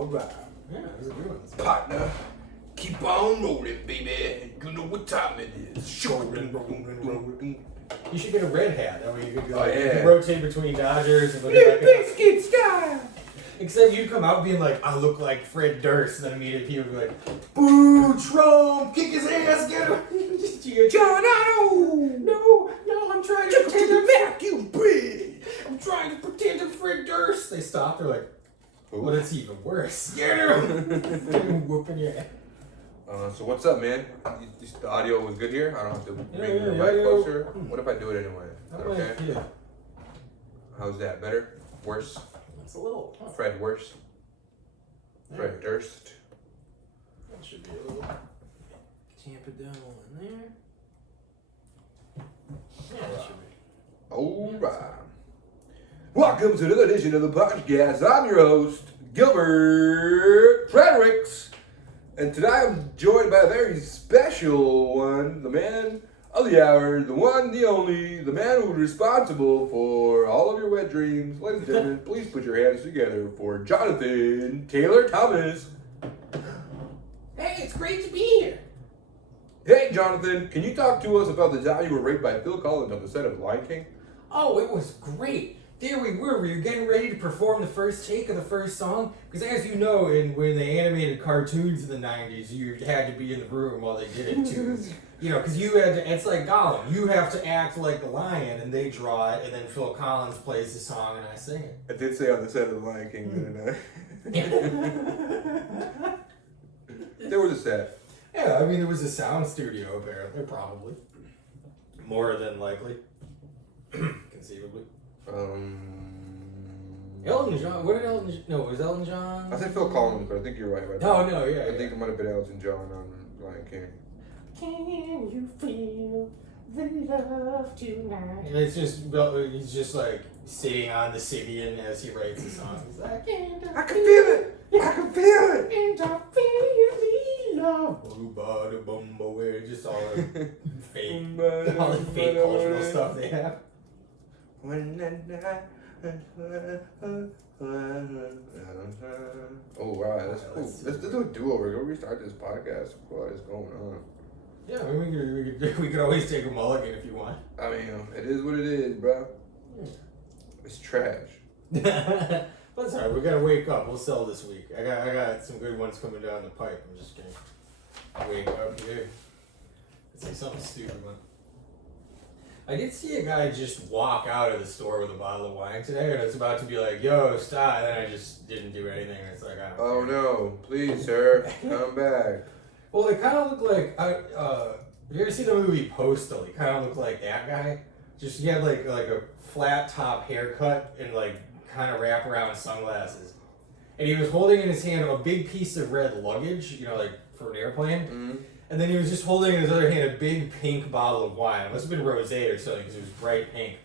All right. Yeah, it was a good one. Partner, keep on rolling, baby. You know what time it is. Rolling. You should get a red hat. That way you could go, yeah. you can rotate between Dodgers and look Limp like Bizkit style. Except you'd come out being like, I look like Fred Durst, and then immediately people would be like, boo, Trump, kick his ass, get him. John Otto. No, I'm trying to pretend I'm vacuum bread. I'm trying to pretend I'm Fred Durst. They stop, they're like, well, it's even worse. Get him. Whooping your ass. So what's up, man? The audio was good here? I don't have to bring the mic audio. closer? What if I do it anyway? Is that okay? Yeah. How's that? Better? Worse? It's a little. Fred worse? Fred Durst? That should be a little. Tamp it down on there. Yeah, that should be. Alright. Welcome to another edition of the podcast. I'm your host, Gilbert Fredericks. And today I'm joined by a very special one, the man of the hour, the one, the only, the man who's responsible for all of your wet dreams. Ladies and gentlemen, please put your hands together for Jonathan Taylor Thomas. Hey, it's great to be here. Hey, Jonathan, can you talk to us about the time you were raped by Phil Collins on the set of Lion King? Oh, it was great. There we were getting ready to perform the first take of the first song. Because as you know, when they animated cartoons in the 90s, you had to be in the room while they did it too. You know, because you had to, it's like Gollum. You have to act like the lion and they draw it, and then Phil Collins plays the song and I sing it. I did say on the set of the Lion King, didn't I? There was a set. Yeah, I mean, there was a sound studio apparently, probably. More than likely. Conceivably. Elton John. What did Elton John? No, it was Elton John? I said Phil Collins, but I think you're right. Oh, no, yeah. I think it might have been Elton John on Lion King. Can you feel the love tonight? And it's just, he's just like sitting on the Sibian as he writes the song. He's like, I can feel it! I can feel it! And I feel the love. Where just all the fake cultural stuff they have. Oh wow, that's cool. Let's do a do-over. Go restart this podcast. What is going on? Yeah, I mean, we could always take a mulligan if you want. I mean, it is what it is, bro. Yeah. It's trash. That's alright. We gotta wake up. We'll sell this week. I got some good ones coming down the pipe. I'm just gonna wake up here. Let's say something stupid, man. I did see a guy just walk out of the store with a bottle of wine today, and I was about to be like, yo, stop, and then I just didn't do anything, and it's like, I don't Oh care. no, please, sir, come back. Well, it kind of looked like, have you ever seen the movie Postal? He kind of looked like that guy. Just, he had like a flat top haircut and like kind of wraparound sunglasses. And he was holding in his hand a big piece of red luggage, you know, like for an airplane. Mm-hmm. And then he was just holding in his other hand a big pink bottle of wine. It must have been rosé or something because it was bright pink.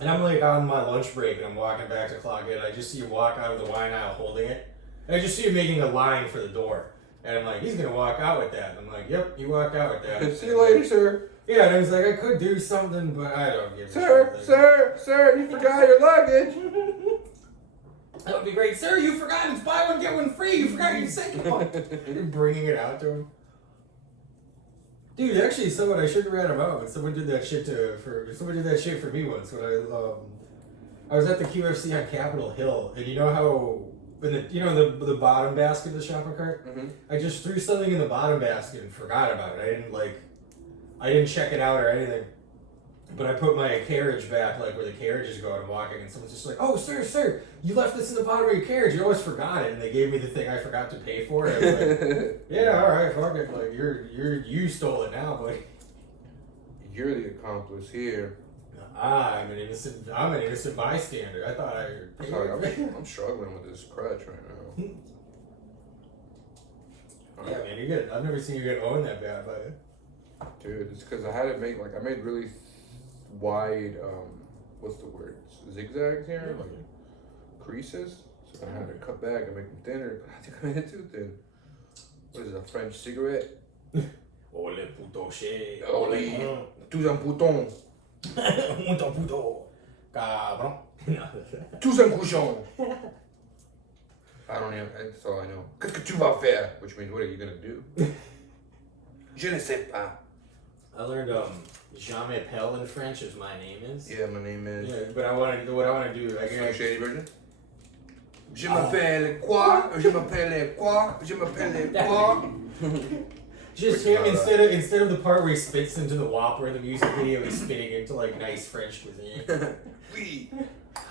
And I'm like on my lunch break and I'm walking back to clock in. I just see him walk out of the wine aisle holding it. And I just see him making a line for the door. And I'm like, he's going to walk out with that. And I'm like, yep, you walked out with that. See you later, sir. Yeah, and I was like, I could do something, but I don't give a shit. Sir, you forgot your luggage. That would be great. Sir, you forgot it's buy one, get one free. You forgot your second one. You're bringing it out to him. Dude, actually, someone I shouldn't rat him out, but someone did that shit for me once when I was at the QFC on Capitol Hill, and you know how the bottom basket of the shopping cart, I just threw something in the bottom basket and forgot about it. I didn't check it out or anything, but I put my carriage back like where the carriages go, and I'm walking, and someone's just like, "Oh, sir, you left this in the bottom of your carriage. You always forgot it." And they gave me the thing I forgot to pay for. And I was like, "Yeah, all right, fuck it. Like you stole it now, buddy." You're the accomplice here. I'm an innocent bystander. I thought I. Sorry, I'm struggling with this crutch right now. Yeah, man, you're good. I've never seen you get owned that bad, but. Dude, it's because I made really wide, what's the word? Zigzags here? Like creases? So I had to cut back and make them thinner. I think I made it too thin. What is it, a French cigarette? Ole puto che. Ole. Tous un bouton. Un puto. Cabrón. Tous un couchon. I don't even. That's all I know. Qu'est-ce que tu vas faire? Which means, what are you gonna do? Je ne sais pas. I learned Jean m'appelle in French, as my name is. Yeah, my name is. Yeah, but what I want to do, Like a shady version. Je m'appelle quoi? Je m'appelle quoi? Je m'appelle quoi? Just him instead of the part where he spits into the Whopper in the music video, he's spitting into like nice French cuisine. Oui.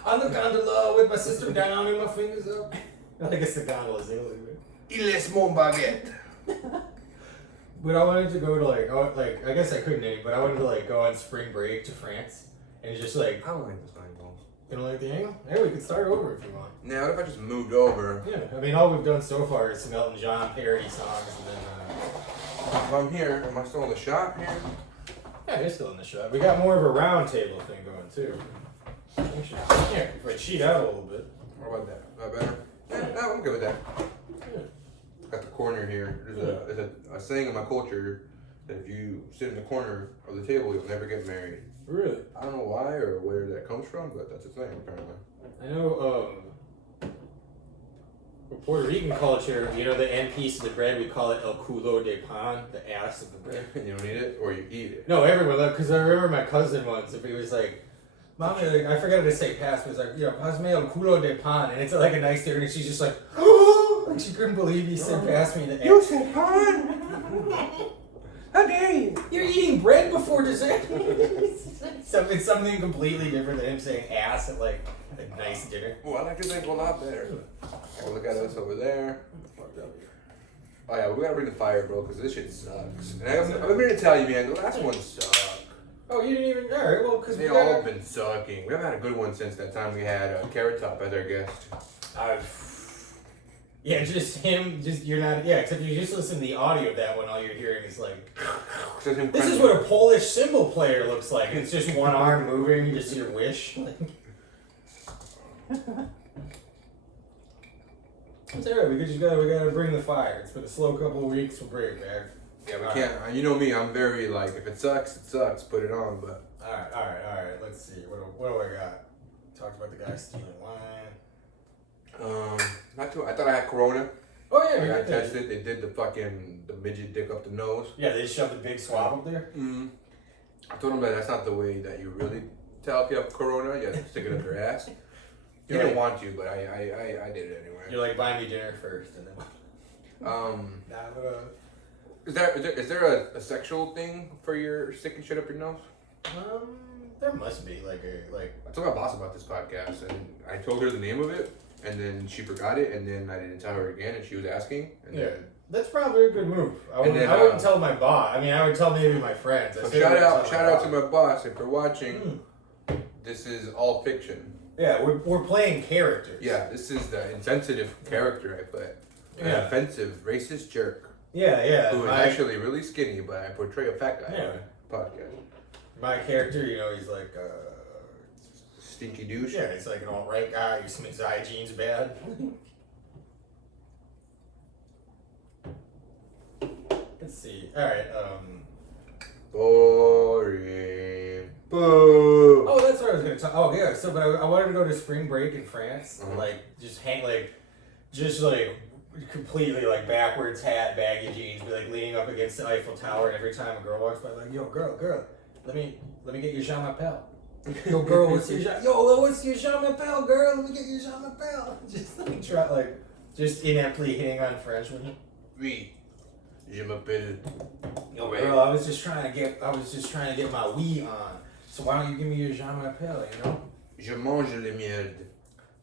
On the gondola with my sister down and my fingers up. I guess the gondola is Italy. Il laisse mon baguette. But I wanted to go to I guess I couldn't anymore, but I wanted to like go on spring break to France and just like. I don't like this angle. You don't like the angle? Hey, we can start over if you want. Now, what if I just moved over? Yeah, I mean all we've done so far is some Elton John parody songs and then. If I'm here, am I still in the shot here? Yeah, you're still in the shot. We got more of a round table thing going too. Yeah, if I cheat out a little bit. What about that? Is that better? Yeah, no, I'm good with that. Yeah. Got the corner here. There's a saying in my culture that if you sit in the corner of the table, you'll never get married. Really? I don't know why or where that comes from, but that's a thing apparently. I know, for Puerto Rican culture, you know, the end piece of the bread, we call it el culo de pan, the ass of the bread. You don't eat it or you eat it. No, everyone, because I remember my cousin once, if he was like, Mommy, like, I forgot how to say pass, but it was like, you know, pasme el culo de pan, and it's like a nice dinner, and she's just like, oh, like she couldn't believe he said pass me the ass. You said pan? How dare you? You're eating bread before dessert. So it's something completely different than him saying ass at like a nice dinner. Well, I like to think a lot better. Oh, look at us over there. Oh yeah, we gotta bring the fire, bro, because this shit sucks. And I've been to tell you, man, the last one sucked. Oh, you didn't even. All right, well, because they all been sucking. We haven't had a good one since that time we had Carrot Top as our guest. Yeah, just him. Just you're not. Yeah, except you just listen to the audio of that one. All you're hearing is like. This is what a Polish cymbal player looks like. It's just one arm moving. You just see your wish. Like. It's alright. We gotta bring the fire. It's been a slow couple of weeks. We'll bring it back. Yeah, we can't. You know me. I'm very like, if it sucks, it sucks. Put it on. But all right. Let's see. What do I got? Talked about the guy stealing wine. Not too. I thought I had Corona. Oh yeah, I got tested. They did the midget dick up the nose. Yeah, they shoved a big swab up there. Mm-hmm. I told them that that's not the way that you really tell if you have Corona. You have to stick it up their ass. He didn't want to, but I did it anyway. You're like, buy me dinner first, and then. Is there a sexual thing for your sticking shit up your nose? There must be like. I told my boss about this podcast, and I told her the name of it, and then she forgot it, and then I didn't tell her again, and she was asking. And yeah, then, that's probably a good move. I wouldn't tell my boss. I mean, I would tell maybe my friends. So shout out to my boss if you're watching. This is all fiction. Yeah, we're playing characters. Yeah, this is the insensitive character I play. An offensive, racist jerk. Yeah. Who is actually really skinny, but I portray a fat guy Yeah. on a podcast. My character, you know, he's like stinky douche. Yeah, he's like an alt-right guy. He smells his hygiene's bad. Let's see. All right. Boring. Boo. Oh, that's what I was gonna talk. Oh yeah. So, but I wanted to go to spring break in France. Mm-hmm. Like, just completely like backwards hat, baggy jeans, be like leaning up against the Eiffel Tower, and every time a girl walks by, like, yo, girl, let me get your Jean Mapelle. Yo, girl, what's your Jean Mapelle, girl? Let me get your Jean Mapelle. Just ineptly hitting on French with him. Oui. Je m'appelle. Yo, girl, I was just trying to get my oui on. So why don't you give me your Jean Mapelle, you know? Je mange les mierdes.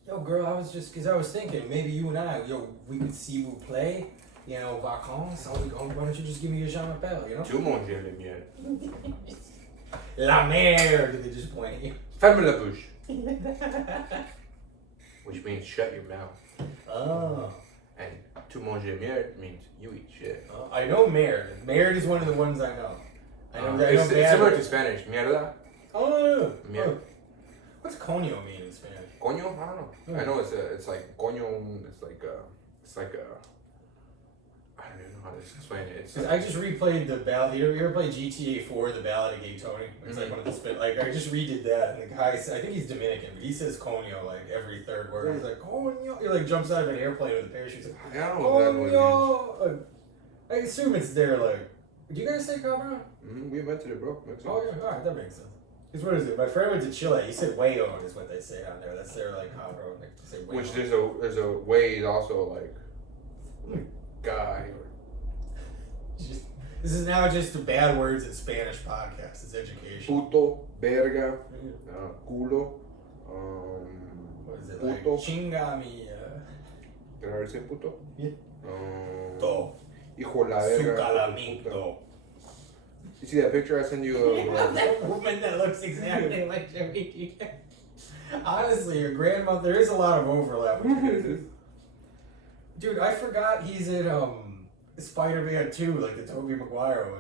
Yo, girl, I was thinking maybe you and I, we could see you play, you know, vacances. Why don't you just give me your Jean Mapelle, you know? Tu manges les mierdes. La merde, they just point at you. Ferme la bouche. Which means shut your mouth. Oh. And tu manger merde means you eat shit. I know merde. Merde is one of the ones I know. It's similar to Spanish. Mierda. Oh. Mierda. What's coño mean in Spanish? Coño? I don't know. I know it's like coño. It's like a. I don't even know how to explain it. It's 'Cause I just replayed the ballad. You ever play GTA 4, the Ballad of Gay Tony? It's like one of the spin. Like I just redid that. And the guy, I think he's Dominican, but he says "coño" like every third word. He's like "coño." He like jumps out of an airplane with a parachute. He's like I don't know exactly what it means. "coño." I assume it's there. Like, do you guys say "cabrón"? We invented it, bro. Makes sense. Oh yeah, alright, that makes sense. Because what is it? My friend went to Chile. He said "hueón" is what they say down there. That's their like cabrón. They say "hueón." Which there's a way is also like guy. This is now just the bad words in Spanish podcast. It's education. Puto, verga, culo, What is it? puto. Like, chinga mi. Did I already say puto? Yeah. Do. Hijo la verga. Sucalamito. You see that picture I sent you of That woman that looks exactly like Jimmy. Honestly, your grandmother, there is a lot of overlap with you guys. Dude, I forgot he's in Spider-Man 2, like the Tobey Maguire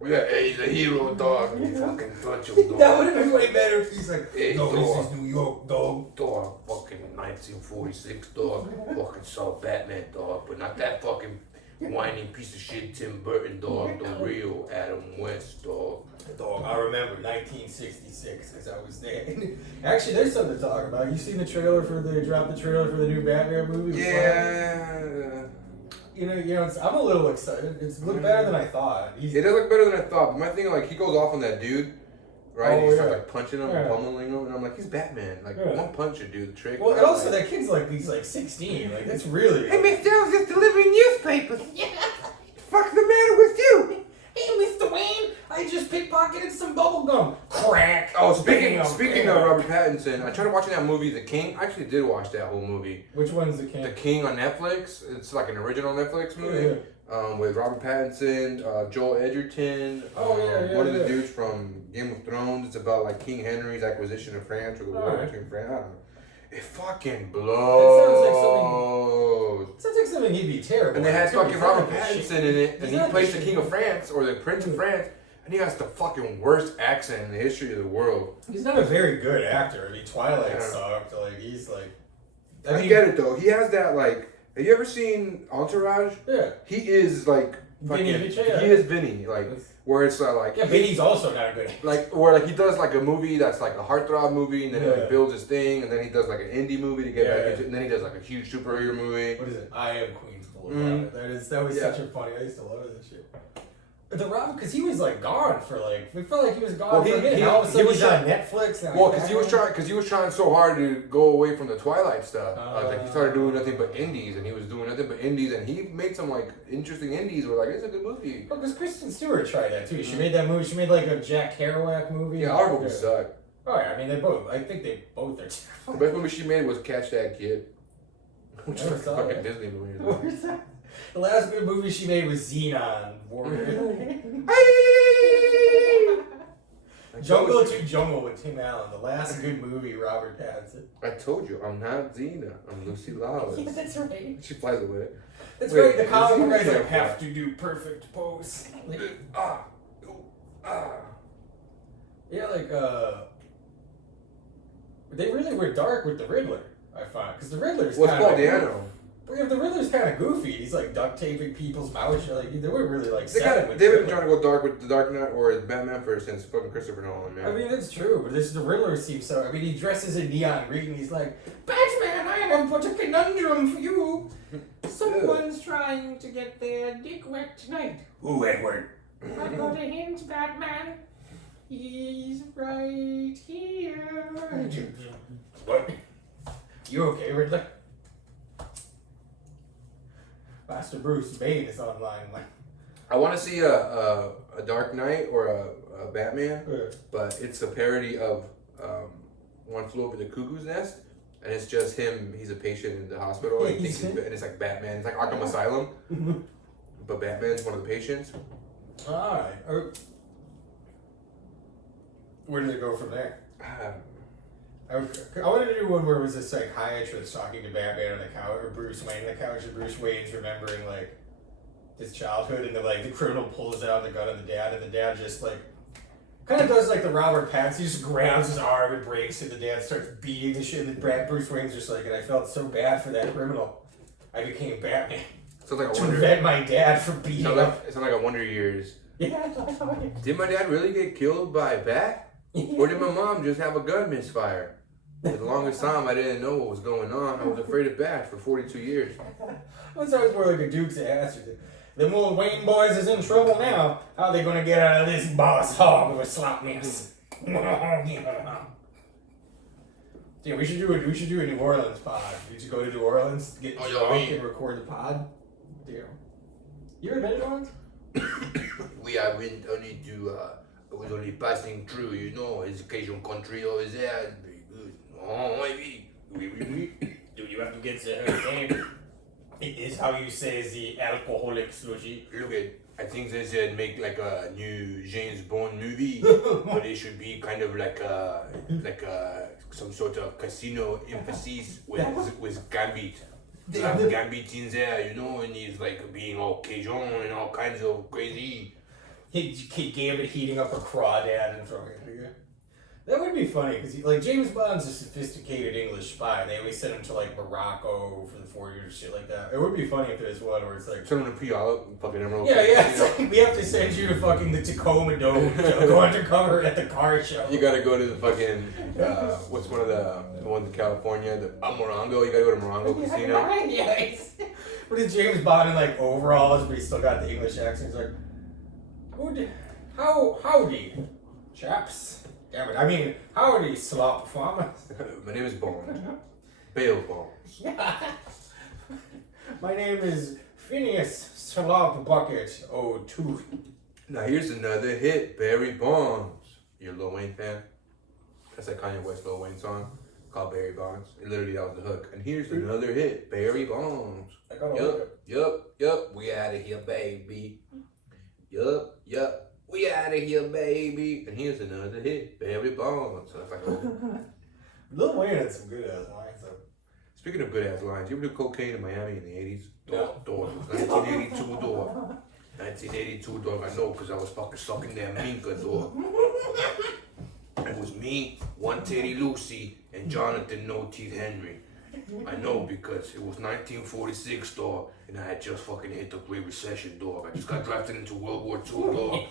one. yeah, hey, he's a hero, dog. You fucking touch him, dog. That would have been way better if he's like, Hey, no, dog. this is New York, dog. Dog, fucking 1946, dog. Fucking saw Batman, dog, but not that fucking whiny piece of shit Tim Burton, dog. The real Adam West, dog. Dog, I remember 1966 because I was there. Actually, there's something to talk about. You seen the trailer for they dropped the trailer for the new Batman movie? Yeah. You know, I'm a little excited. It's looked better than I thought. It does look better than I thought, but my thing, like, he goes off on that dude, right? Oh, He starts, yeah. like, punching him and pummeling him, and I'm like, he's Batman. Like, one punch should do the trick. Well, and Not also like, that kid's like he's like 16. Like that's really. hey, mister, I was just delivering newspapers. Yeah. Fuck's the matter with you? Hey, Mr. Wayne, I just pickpocketed some bubble gum. Crack. Oh, speaking Bam. of Robert Pattinson, I tried watching that movie, The King. I actually did watch that whole movie. Which one's the king? The King on Netflix. It's like an original Netflix movie. With Robert Pattinson, Joel Edgerton, one of the dudes from Game of Thrones. It's about like King Henry's acquisition of France or the war between France. I don't know. It fucking blows. Sounds like something he'd be terrible. And they had It's gonna be fucking Robert like Pattinson shit. in it, and He's he not plays the the shit. King of France or the Prince of France, and he has the fucking worst accent in the history of the world. He's not a very good actor. I mean, Twilight Yeah. sucked. Like he's like. I get it though. He has that like. Have you ever seen Entourage? Yeah. He is like fucking. Vinny Vici, yeah. He is Vinny, like where it's like. Yeah, Vinny's also not a good. Like where like he does like a movie that's like a heartthrob movie, and then he like builds his thing, and then he does like an indie movie to get back into, and then he does like a huge superhero movie. What is it? I Am Queens Boulevard. That was such a funny. I used to love that shit. But the Robin, because he was like gone for like, we felt like he was gone for a minute. All of a sudden he's on Netflix. Now Well, because he was trying so hard to go away from the Twilight stuff. Like he started doing nothing but indies, and he was doing nothing but indies, and he made some like interesting indies where like it's a good movie. Well, because Kristen Stewart tried that too. She made that movie. She made like a Jack Kerouac movie. Yeah, our movies suck. Oh yeah, I mean they both. I think they both are terrible. The best movie she made was Catch That Kid, which is like a fucking Disney movie. Where's that? The last good movie she made was Xenon. Jungle to Jungle with Tim Allen. The last good movie, Robert Pattinson. I told you, I'm not Xena. I'm Lucy Lawless. Yeah, that's right. She flies away. That's Wait, right. The comic book is guys Xena like have to do perfect pose. Like, yeah, like they really were dark with the Riddler. I find because the Riddler's What's kind Paul of Dano? Yeah, the Riddler's kind of goofy. He's like duct taping people's mouths. Like they were really like. They've been trying to go dark with the Dark Knight or Batman for since fucking Christopher Nolan, man. I mean that's true, but the Riddler seems so. I mean he dresses in neon green. And he's like, Batman, I have put a conundrum for you. Someone's trying to get their dick wet tonight. Who, Edward? I got a hint, Batman. He's right here. What? You okay, Riddler? Master Bruce Wayne is online. I want to see a Dark Knight or a Batman, but it's a parody of One Flew Over the Cuckoo's Nest, and it's just him. He's a patient in the hospital, and, and it's like Batman. It's like Arkham Asylum, but Batman's one of the patients. All right. Where did it go from there? I wanted to do one where it was a psychiatrist talking to Batman on the couch, or Bruce Wayne on the couch, and Bruce Wayne's remembering like his childhood, and the criminal pulls out the gun on the dad, and the dad just like kind of does like the Robert Pattinson, he just grabs his arm and breaks, and the dad starts beating the shit, and Bruce Wayne's just like, and I felt so bad for that criminal, I became Batman. Sounds like a to Wonder. prevent my dad from beating Sounds up. like a Wonder Years. Yeah. Did my dad really get killed by a bat? Or did my mom just have a gun misfire? For the longest time, I didn't know what was going on. I was afraid of bats for 42 years. That's always more like a Duke's answer. Them old Wayne boys is in trouble now. How are they gonna get out of this boss hog of a slop mess? Yeah, we should do a New Orleans pod. We should go to New Orleans, get drunk, and record the pod. Yeah. You ever been to New Orleans? We went only to, I was only passing through, you know, education country over there. It's very good. Oh, maybe. Dude, you have to get the name. It is how you say the alcoholic slushy. Look at, I think they should make like a new James Bond movie, but it should be kind of like some sort of casino emphasis with Gambit. Gambit in there, you know, and he's like being all Cajun and all kinds of crazy. Gambit heating up a crawdad and throwing it together. That would be funny because like James Bond's a sophisticated English spy. They always send him to like Morocco for the 40s or shit like that. It would be funny if there's one where it's like Send him to Puyallup, fucking Emerald. yeah. It's like, we have to send you to fucking the Tacoma Dome to go undercover at the car show. You gotta go to the fucking what's one of the ones in California? The Morongo. You gotta go to Morongo Casino. Yes. But it's James Bond in like overalls, but he's still got the English accent. He's like, howdy, chaps. Damn it! I mean, howdy, slop farmers. My name is Bond. Bail Bonds. My name is Phineas Slop Bucket 02. Now here's another hit, Barry Bonds. You're a Lil Wayne fan? That's that Kanye West Lil Wayne song called Barry Bonds. And literally that was the hook. And here's another hit, Barry Bonds. Yup. We out of here, baby. Yup. We out of here, baby. And here's another hit, Barry Bonds. So it's like, oh. Lil Wayne had some good ass lines though. Speaking of good ass lines, you ever do cocaine in Miami in the 80s? No. Dog. 1982, dog. 1982, dog. I know because I was fucking sucking that minka, dog. It was me, One Titty Lucy, and Jonathan No Teeth Henry. I know because it was 1946, dog, and I had just fucking hit the Great Recession, dog. I just got drafted into World War II, dog.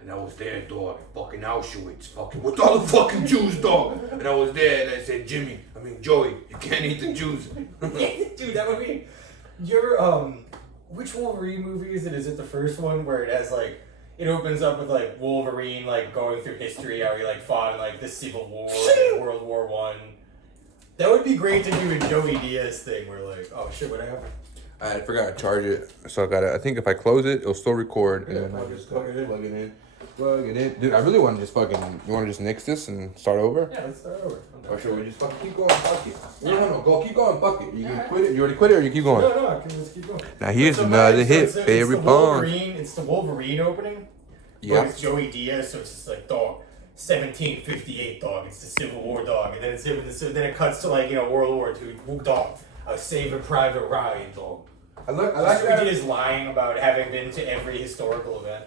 And I was there, dog, fucking Auschwitz, fucking with all the fucking Jews, dog. And I was there, and I said, Joey, you can't eat the Jews. Dude, that would be. You ever which Wolverine movie is it? Is it the first one where it has like it opens up with like Wolverine like going through history, how he like fought in like the Civil War, World War One. That would be great to do a Joey Diaz thing where like, oh shit, what happened? I forgot to charge it, so I think if I close it, it'll still record. Yeah, and then I just plug it in. Dude, I really want to just fucking, you want to just nix this and start over? Yeah, let's start over. Or should we just fucking keep going, fuck it? No, go, keep going, fuck it. You can quit it? You already quit it or you keep going? No, let's keep going. Now here's another hit, Barry Bonds. It's the Wolverine opening. Yeah. But it's Joey Diaz, so it's just like, dog, 1758, dog. It's the Civil War, dog. And then then it cuts to like, World War II, dog. Saving Private Ryan, dog. I like Joey Diaz lying about having been to every historical event.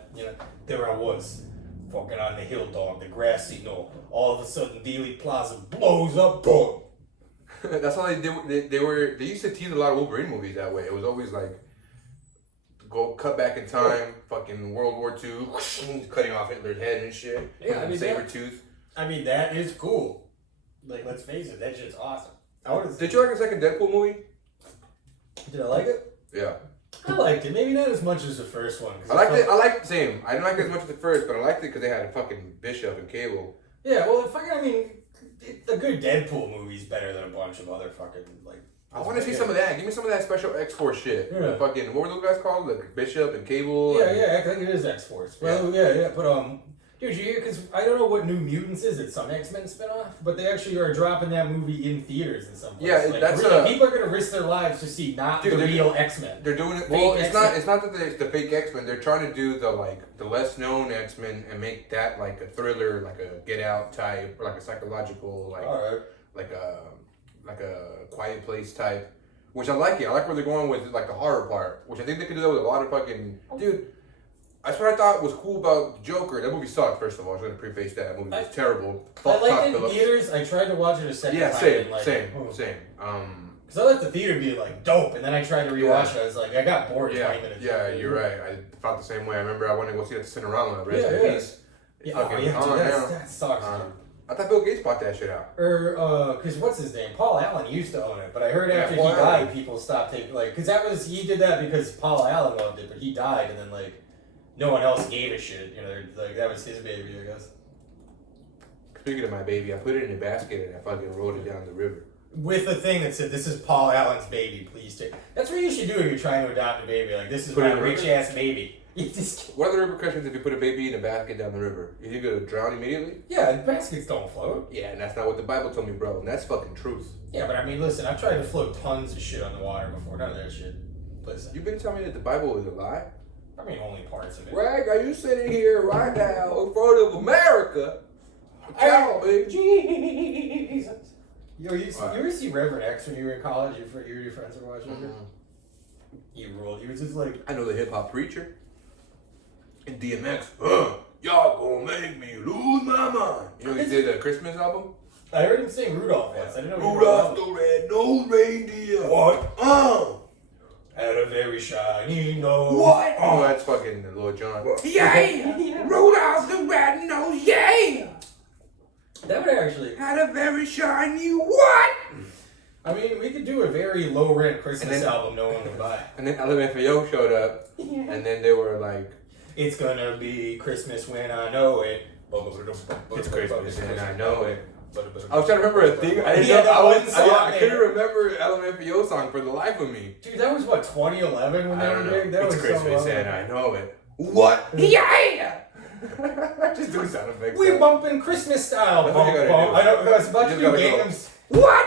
There I was, fucking on the hill, dog, the grassy knoll. All of a sudden, Dealey Plaza blows up, dog. That's how they did. They used to tease a lot of Wolverine movies that way. It was always like, go cut back in time, fucking World War II, he's cutting off Hitler's head and shit. Yeah, Sabretooth. That is cool. Like, let's face it, that shit's awesome. Did you like the second Deadpool movie? Did I like it? Yeah. I liked it. Maybe not as much as the first one. I liked it. Same. I didn't like it as much as the first, but I liked it because they had a fucking Bishop and Cable. Yeah, well, a good Deadpool movie's better than a bunch of other fucking, like... I want to see some of that. Give me some of that special X-Force shit. Yeah. Fucking, what were those guys called? Like Bishop and Cable? Yeah, I think it is X-Force. Well, yeah, but, dude, you hear, because I don't know what New Mutants is. It's some X-Men spinoff, but they actually are dropping that movie in theaters in some places. Yeah, like, that's really, people are going to risk their lives to see the real X-Men. They're doing it. Well, it's not that it's the fake X-Men. They're trying to do the less known X-Men and make that like a thriller, like a Get Out type, or like a psychological, like a Quiet Place type. Which I like it. I like where they're going with like the horror part. Which I think they could do that with a lot of fucking dude. That's what I thought was cool about Joker. That movie sucked, first of all. I was going to preface that. That movie was terrible. I liked it in theaters. I tried to watch it a second time. Yeah, same. Because I left the theater being like dope, and then I tried to rewatch it. I was like, I got bored 20 minutes. Yeah, you're right. I felt the same way. I remember I went to go see it at Cinerama. Rest in peace. That sucks, dude. I thought Bill Gates bought that shit out. Because what's his name? Paul Allen used to own it, but I heard after he died, people stopped taking, like, because he did that because Paul Allen loved it, but he died, and then, like, no one else gave a shit. You know, like, that was his baby, I guess. Speaking of my baby, I put it in a basket and I fucking rode it down the river. With a thing that said, "This is Paul Allen's baby, please take." That's what you should do if you're trying to adopt a baby. Like, this is my rich-ass baby. What are the repercussions if you put a baby in a basket down the river? You think it'll drown immediately? Yeah, baskets don't float. Yeah, and that's not what the Bible told me, bro. And that's fucking truth. Yeah, but I mean, listen, I've tried to float tons of shit on the water before. None of that shit. Listen. You've been telling me that the Bible is a lie? I mean, only parts of it. Greg, are you sitting here right now in front of America? Tell me. Jesus. Yo, you ever see Reverend X when you were in college? Your friends were watching it? He ruled. He was just like... I know the hip-hop preacher. And DMX, y'all gonna make me lose my mind. You know he did a Christmas album? I heard him sing Rudolph once. I didn't know Rudolph the red-nosed reindeer. What? Had a very shiny nose. What? Oh, that's fucking Lord John. Yeah! Rudolph the red-nosed, yeah! That would actually... Had a very shiny what? I mean, we could do a very low-rent Christmas album no one would buy. And then LMFAO showed up, and then they were like... It's gonna be Christmas when I know it. It's Christmas and I know it. I was trying to remember a thing. I couldn't remember LMFAO song for the life of me. Dude, that was what, 2011 when they were big? That it's was Christmas and I know it. What? Yeah! Just do sound effects. We bumping Christmas style. That's what you gotta do. I was about to do Gangnam. What?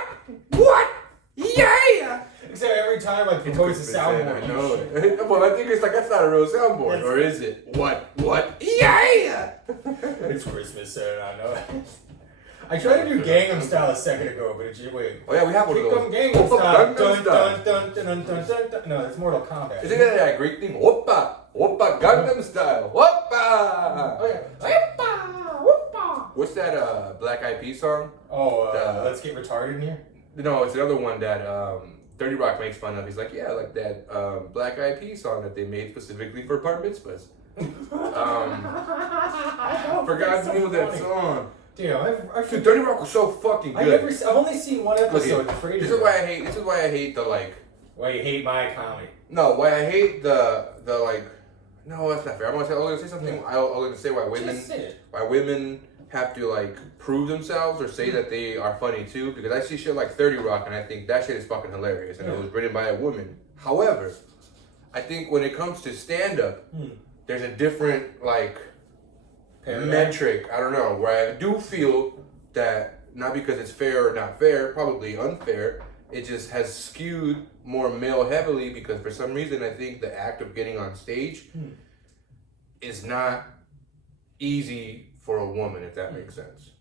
What? Yeah! Except every time I propose a soundboard. I know it. Well, I think it's like, that's not a real soundboard. Or is it? What? Yeah! It's Christmas and I know it. I tried to do Gangnam Style a second ago, but it just, wait. Oh yeah, we have one of those. Gangnam Style. Dun, dun, dun, dun, dun, dun, dun. No, it's Mortal Kombat. Isn't that Greek thing? Whoopa! Whoopa Gangnam Style. Whoopa! Oh yeah. Whoopa! Whoopa! What's that Black Eyed Peas song? Oh, Let's Get Retarded in Here? No, it's another one that 30 Rock makes fun of. He's like, yeah, like that Black Eyed Peas song that they made specifically for bar mitzvahs. Forgot the name of that song. Dude, Dude, 30 Rock was so fucking good. I've only seen one episode. This is why I hate the like. Why you hate my comedy? No, why I hate the like. No, that's not fair. I'm gonna say something. I'm gonna say why women have to like prove themselves or say that they are funny too, because I see shit like 30 Rock and I think that shit is fucking hilarious and it was written by a woman. However, I think when it comes to stand-up, there's a different like metric, I don't know, where I do feel that not because it's fair or not fair, probably unfair, it just has skewed more male heavily because for some reason I think the act of getting on stage is not easy for a woman, if that makes sense.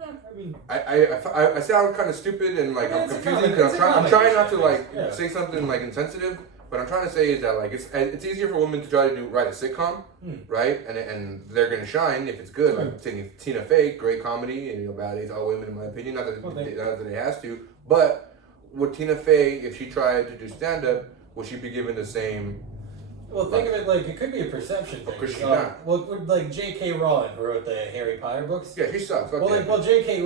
I mean, I sound kind of stupid and like I'm confusing because I'm trying not to like say something like insensitive. What I'm trying to say is that like it's easier for women to try to write a sitcom, right? And they're gonna shine if it's good. Like Tina Fey, great comedy, and about it's all women in my opinion. Not that it has to, but would Tina Fey, if she tried to do stand up, would she be given the same? Well, think of it like it could be a perception thing. Because she's not. Well, like J.K. Rowling, who wrote the Harry Potter books. Yeah, she sucks. Anyway, but like J.K.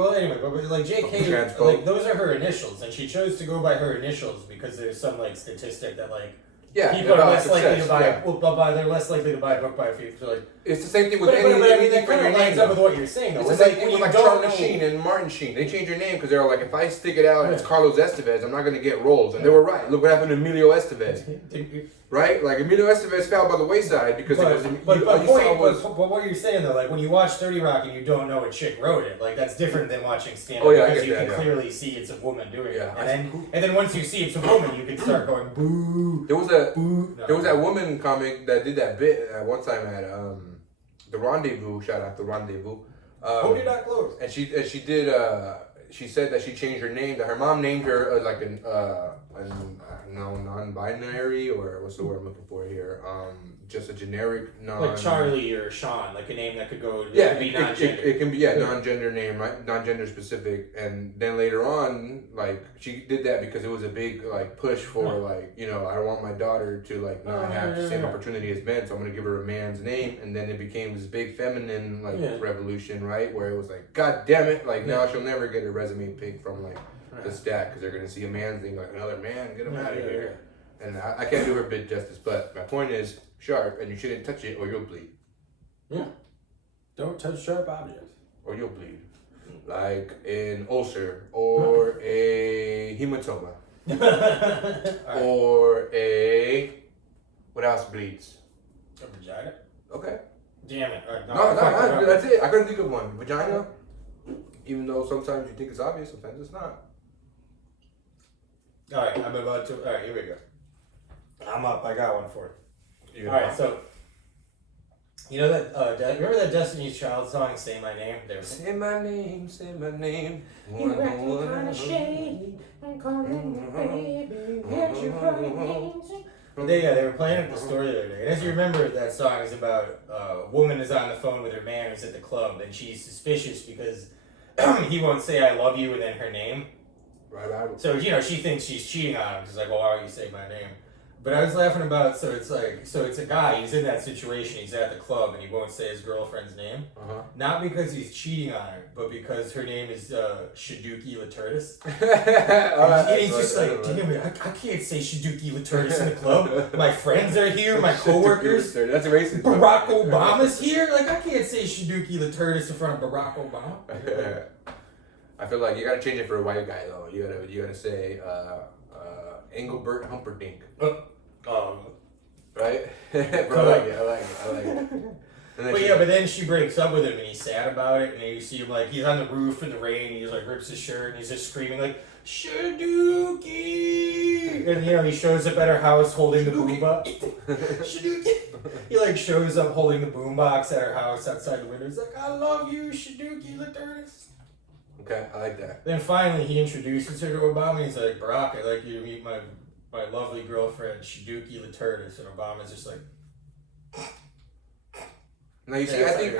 like those are her initials, and she chose to go by her initials because there's some like statistic that like people are less likely to buy. They're less likely to buy a book by a few. So like it's the same thing with I mean, that kind of lines up with what you're saying. Though. It's the same thing with like Charlie Sheen and Martin Sheen. They changed their name because they were like, if I stick it out, it's Carlos Estevez. I'm not going to get roles, and they were right. Look what happened to Emilio Estevez. Right? Like, Emilio Estevez fell by the wayside because But what you're saying, though, like, when you watch 30 Rock and you don't know a chick wrote it, like, that's different than watching stand-up because you can clearly see it's a woman doing it. And then once you see it's a woman, you can start going, boo. There was that woman comic that did that bit at one time at The Rendezvous. Shout out The Rendezvous. Hold it not close. And she she said that she changed her name. That her mom named her like non-binary, or what's the word I'm looking for here? Just a generic like Charlie or Sean, like a name that could go. Yeah, be non-gender. It can be non-gender name, right? Non-gender specific, and then later on, like she did that because it was a big like push for like I don't want my daughter to like not have the same opportunity as men, so I'm gonna give her a man's name, and then it became this big feminine like revolution, right? Where it was like, God damn it, like now she'll never get a resume pick from like the stack because they're gonna see a man's name like another man, get him out of here. And I can't do her bit justice, but my point is sharp, and you shouldn't touch it or you'll bleed. Yeah. Don't touch sharp objects. Or you'll bleed. Like an ulcer, or a hematoma. Or a... What else bleeds? A vagina? Okay. Damn it. No, that's it. I couldn't think of one. Vagina, even though sometimes you think it's obvious, sometimes it's not. Alright, I'm about to... Alright, here we go. I'm up. I got one for you. You Alright, so... You know that, remember that Destiny's Child song, Say My Name? Say my name, say my name. You acting kinda shady, I'm calling you baby, get you running. They were playing at the store the other day. And as you remember, that song is about a woman is on the phone with her man who's at the club, and she's suspicious because he won't say I love you and then her name. Right. So, she thinks she's cheating on him. She's like, well, why don't you say my name? But I was laughing about, so it's a guy, he's in that situation, he's at the club, and he won't say his girlfriend's name. Not because he's cheating on her, but because her name is Shaduki Laturtis. And he's just like, damn it, I can't say Shaduki Laturtis in the club. My friends are here, my coworkers. That's racist. Barack Obama's here. Like, I can't say Shaduki Laturtis in front of Barack Obama. I feel like you gotta change it for a white guy, though. You gotta say, Engelbert Humperdinck. Right? I like it. But then she breaks up with him and he's sad about it, and you see him like he's on the roof in the rain, and he's like rips his shirt and he's just screaming like Shaduki, and he shows up at her house holding the boombox. Shaduki. He like shows up holding the boombox at her house outside the window. He's like, I love you, Shaduki Laturtis. Okay, I like that. Then finally he introduces her to Obama. He's like, Barack, I'd like you to meet my lovely girlfriend, Shaduki Laturtis, and Obama's just like. Now you see, I think,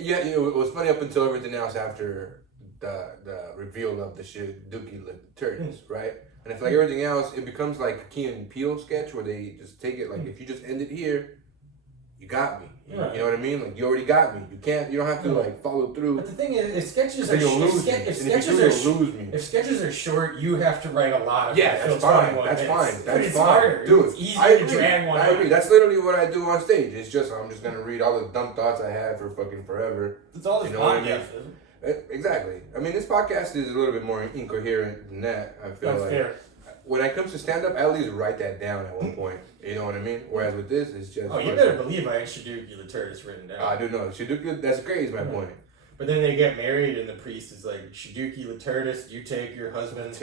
it was funny up until everything else after the reveal of the Shaduki Laturtis, right? And I feel like everything else, it becomes like a Key and Peele sketch where they just take it like, if you just end it here, you got me. You know what I mean? Like, you already got me. You don't have to like follow through. But the thing is, if sketches are short, you have to write a lot of it. That's fine. That's fine. It's harder. Dude, it's easier to drag one. I agree. That's literally what I do on stage. It's just, I'm just going to read all the dumb thoughts I had for fucking forever. It's all this podcast. Exactly. I mean, this podcast is a little bit more incoherent than that. I feel like. Fair. When it comes to stand-up, I at least write that down at one point. You know what I mean? Whereas with this, it's just... Oh, you better believe I had Shaduki Laturtis written down. I do know. Shaduki, that's great, is my point. But then they get married, and the priest is like, Shaduki Laturtis, you take your husband,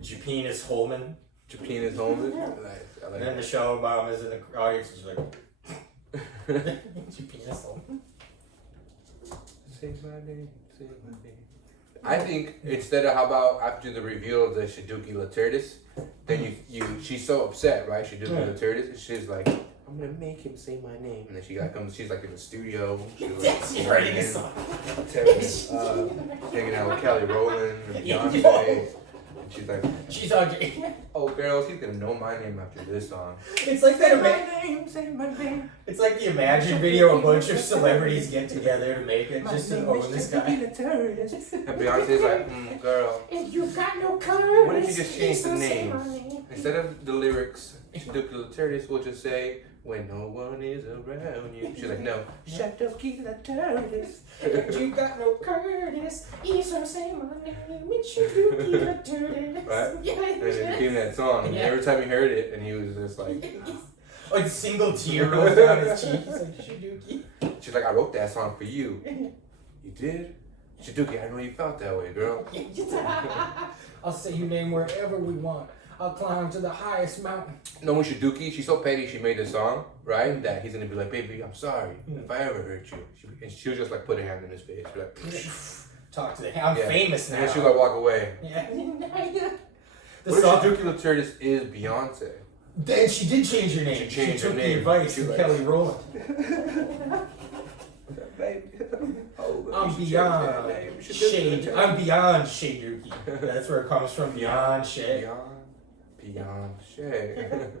Japenis Holman. Japenis Holman? I like and then Michelle Obama's in the audience, she's like... Japenis Holman. Say my name, say my name. I think instead of how about after the reveal of the Shaduki Laturtis, then she's so upset, right? Shaduki Laturtis, and she's like, I'm gonna make him say my name, and then she's like in the studio, she's writing a song, hanging out with Kelly Rowland and Beyonce. She's all oh girls, he's gonna know my name after this song. It's like that. Say my name. It's like the Imagine video. A bunch of celebrities get together to make it just to own this guy. And Beyonce's like, girl. If you got no courage, why don't you just change the name? Instead of the lyrics, Shaduki Laturtis, we'll just say, when no one is around you. She's like, no. Shaduki Laturtis. You got no courage. You so say my name. It's Shaduki Laturtis. Right? And it became that song. And every time he heard it, and he was just like... Like a single tear rolls down his cheek. He's like, Shaduki. She's like, I wrote that song for you. You did? Shaduki, I know you felt that way, girl. I'll say your name wherever we want. I'll climb to the highest mountain. No, when Shaduki, she's so petty, she made this song, right? That he's gonna be like, baby, I'm sorry if I ever hurt you. And she'll just like put a hand in his face. Be like, talk to the. I'm famous now. And then she'll like walk away. Yeah. What if Shaduki Latertis is Beyonce? Then she did change her name. She took the advice from Kelly Rowland. I'm beyond shade. I'm beyond Shaduki. That's where it comes from. Beyond shade. Beyond shade.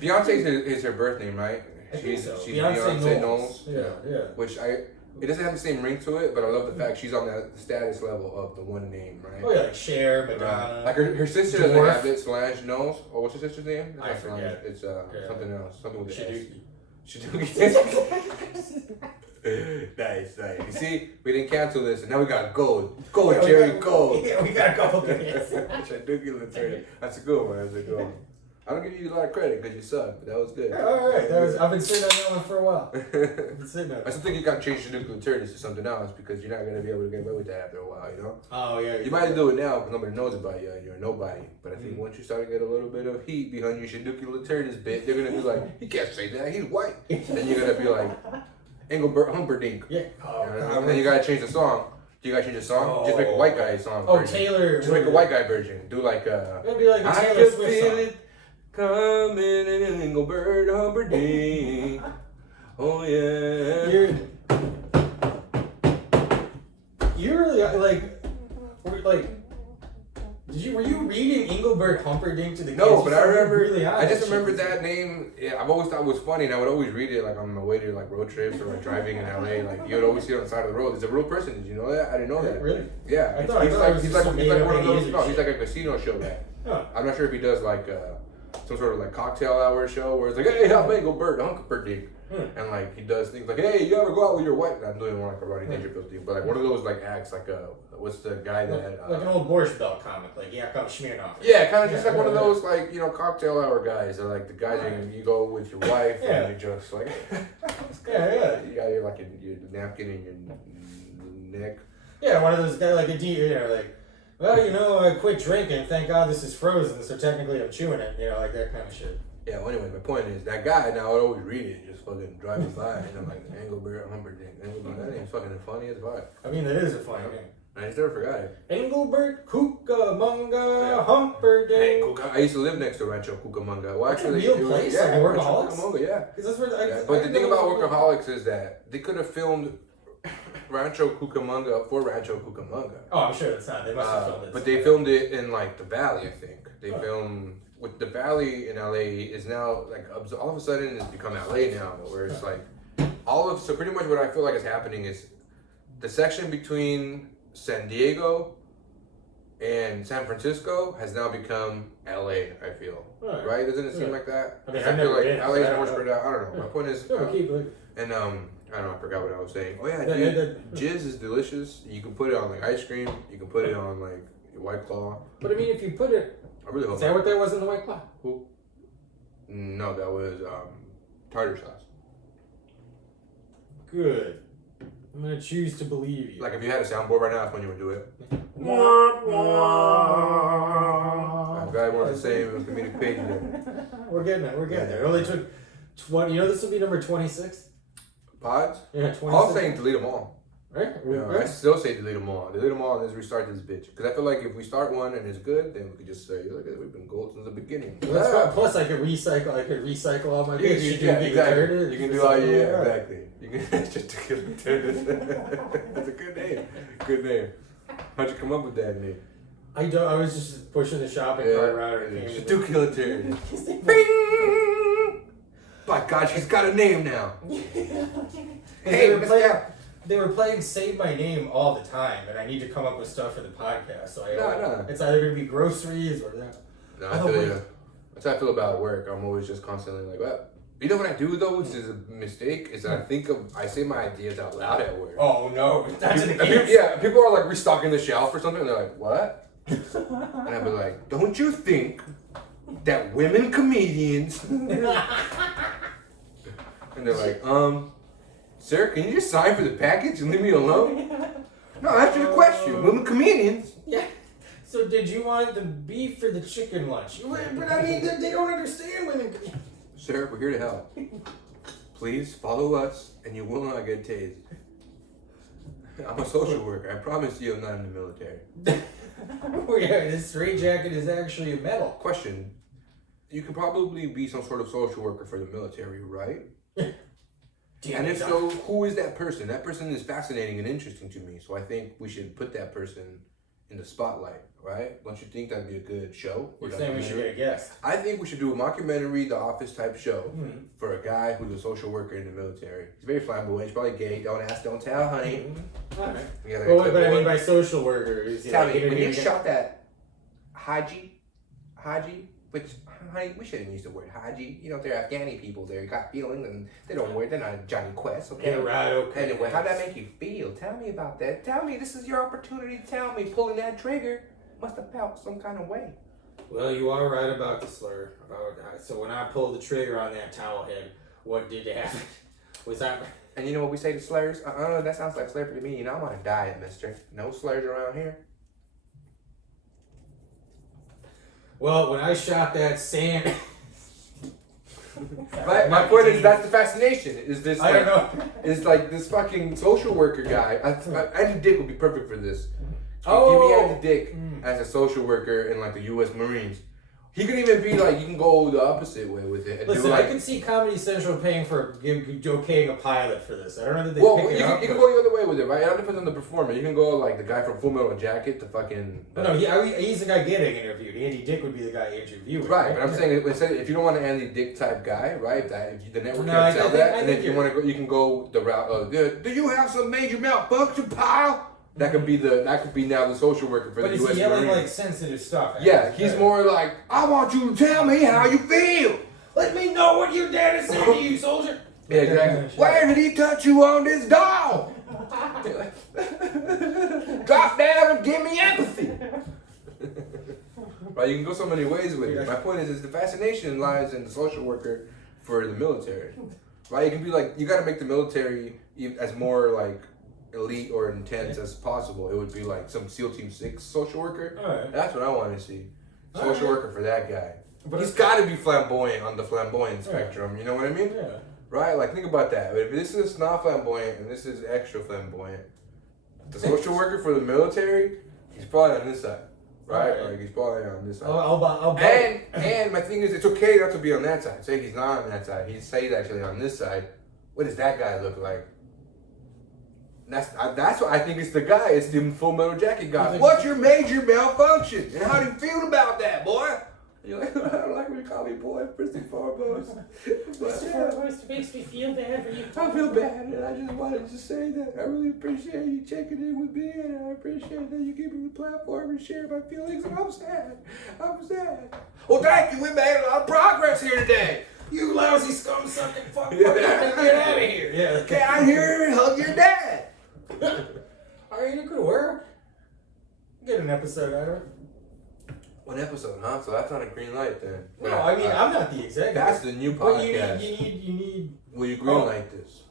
Beyonce is her birth name, right? She's Beyonce Knowles. Yeah. Which it doesn't have the same ring to it, but I love the fact she's on that status level of the one name, right? Oh yeah, like Cher, Madonna. Like her sister doesn't have it. Solange Knowles. Or what's her sister's name? I forget. It's something else. Something with the Shaduki. Nice. You see, we didn't cancel this, and now we got gold. Gold, Jerry, gold. Yeah, we got a couple things. Shaduki Latertis. That's a good one. I don't give you a lot of credit because you suck, but that was good. Yeah, all right, I've been sitting on that one for a while. I still think you got to change Shaduki Latertis to something else because you're not going to be able to get away with that after a while, you know? Oh, yeah. You might do it now because nobody knows about you and you're a nobody. But I think once you start to get a little bit of heat behind your Shaduki Latertis bit, they're going to be like, he can't say that, he's white. Then you're going to be like, Engelbert Humperdinck. Yeah. And then you got to change the song. You got to change the song? Just make a white guy song. Oh, version. Taylor. Just make a white guy version. Do like it'd be like a I Taylor can Swift feel song. it coming in Engelbert Humperdinck. Oh yeah. You're really like. Were you reading Engelbert Humperdinck to the kids? No, but I remember. Really I just remember that name. Yeah, I've always thought it was funny, and I would always read it like on my way to like road trips or like driving in LA. Like you would always see it on the side of the road. It's a real person. Did you know that? I didn't know that. Really? Yeah. I thought he's like one of those. No, he's like a casino show guy. Huh. I'm not sure if he does like some sort of like cocktail hour show where it's like, hey, I'm Engelbert Humperdinck. And like he does things like, hey, you ever go out with your wife? I'm doing more like a Rodney Dangerfield thing, but like one of those like acts like what's the guy that like an old Borscht Belt comic, like Yakov Smirnoff. Yeah, kind of just like one of those like cocktail hour guys, or like the guys you go with your wife and you just like you got your napkin in your neck. Yeah, one of those guys like like, well, I quit drinking. Thank God this is frozen, so technically I'm chewing it. Like that kind of shit. Yeah, well, anyway, my point is, that guy, now I would always read it, just fucking driving by, and I'm like, Engelbert Humperdinck. That name's fucking funny as fuck. I mean, that is a funny name. I just never forgot it. Engelbert Cucamonga Humperdinck. Hey, I used to live next to Rancho Cucamonga. Well, actually, that's a real place, like Workaholics? Cucamonga, yeah. That's where But the thing about Workaholics is that they could have filmed Rancho Cucamonga for Rancho Cucamonga. Oh, I'm sure it's not. They must have filmed it. But they filmed it in, like, the Valley, I think. They filmed... With the Valley in LA is now like all of a sudden it's become LA now, where it's like so pretty much what I feel like is happening is the section between San Diego and San Francisco has now become LA. I feel right? Doesn't it seem like that? I mean, I feel like LA is more spread out. I don't know. My point is, I don't know. I forgot what I was saying. Oh yeah, dude, jizz is delicious. You can put it on like ice cream. You can put it on like White Claw. But I mean, if you put it. I really hope. Is that what that was in the White Claw? Who? No, that was tartar sauce. Good. I'm gonna choose to believe you. Like if you had a soundboard right now, that's when you would do it. I'm glad we're on the same comedic page there. We're getting there. It only took 20. This will be number 26. Pods? Yeah, 26. I was saying delete them all. Right? I still say delete them all. Delete them all and just restart this bitch. Because I feel like if we start one and it's good, then we could just say, look, we've been gold since the beginning. Well, that's fine. Plus, I could recycle all my bitches. Yeah, exactly. You can do all, exactly. You can just That's a good name. Good name. How'd you come up with that name? I was just pushing the shopping cart around. Shaduki Latertis. Bing! By God, she's got a name now. Hey, they were playing Say My Name all the time, and I need to come up with stuff for the podcast. So it's either going to be groceries or that. No, I feel you. That's how I feel about work. I'm always just constantly like, well, you know what I do though, which is a mistake, is that I say my ideas out loud at work. Oh no, that's an case. Yeah, people are like restocking the shelf or something, and they're like, what? And I'd be like, don't you think that women comedians? And they're like, sir, can you just sign for the package and leave me alone? No, answer the question. Women comedians. Yeah. So did you want the beef or the chicken lunch? But I mean, they don't understand women. Sir, we're here to help. Please follow us, and you will not get tased. I'm a social worker. I promise you I'm not in the military. Oh yeah, this straitjacket is actually a medal. Question. You could probably be some sort of social worker for the military, right? And if so, who is that person? That person is fascinating and interesting to me. So I think we should put that person in the spotlight, right? Don't you think that'd be a good show? You're saying we should get a guest? I think we should do a mockumentary, The Office type show for a guy who's a social worker in the military. He's very flamboyant. He's probably gay. Don't ask, don't tell, honey. Alright. Well, what I mean by social worker is tell me, when you shot that Haji, which, honey, we shouldn't use the word Haji. You know, they're Afghani people. They got feelings and they don't wear, they're not Johnny Quest, okay? Yeah, right, okay. Anyway, how'd that make you feel? Tell me about that. Tell me, this is your opportunity to tell me. Pulling that trigger must have felt some kind of way. Well, you are right about the slur. So when I pulled the trigger on that towel head, what did happen? Was that... And you know what we say to slurs? That sounds like slur to me. You know, I'm on a diet, mister. No slurs around here. Well, when I shot that sand... Right? My point is, that's the fascination. Is this I don't know. Is like this fucking social worker guy. Andy Dick would be perfect for this. Oh. Give me Andy Dick as a social worker in like the U.S. Marines. He could even be like, you can go the opposite way with it. And Listen, do like, I can see Comedy Central paying for okaying a pilot for this. I don't know that they pick it up. You can go the other way with it, right? It all depends on the performer. You can go like the guy from Full Metal Jacket to fucking... No, he's the guy getting interviewed. Andy Dick would be the guy interviewing. Right, but I'm saying if you don't want an Andy Dick type guy, right? If the network No, can't sell that, and think if you want to go, you can go the route of do you have some major malfunction, pal? That could be now the social worker for but the is U.S. he yelling Marines. like sensitive stuff? Yeah, he's more like, I want you to tell me how you feel. Let me know what your dad has said to you, soldier. Yeah, exactly. Where did he touch you on this dog? Drop down and give me empathy. Right, you can go so many ways with it. My point is the fascination lies in the social worker for the military. Right, it can be like, you got to make the military as more like elite or intense as possible. It would be like some SEAL Team 6 social worker. Alright. That's what I want to see. Social worker for that guy. But he's got to be flamboyant on the flamboyant spectrum. You know what I mean? Yeah. Right? Like, think about that. If this is not flamboyant and this is extra flamboyant, the social worker for the military, he's probably on this side. Right? Like, he's probably on this side. I'll and my thing is, it's okay not to be on that side. Say he's not on that side. Say he's actually on this side. What does that guy look like? That's what I think it's the guy. It's the Full Metal Jacket guy. What's your major malfunction? And how do you feel about that, boy? You're like, I don't like when you call me boy, first and foremost. First and foremost, it makes me feel bad for you. I feel bad, and I just wanted to say that I really appreciate you checking in with me, and I appreciate that you give me the platform and share my feelings, and I'm sad. Well, thank you. We made a lot of progress here today. You lousy scum sucking fuck. Get out of here. Yeah. Get out here and hug your dad. Alright, it could work. Get an episode out of it. One episode, huh? So that's not a green light then. No, I mean, I'm not the executive. That's the new But podcast. you need. Will you green light this?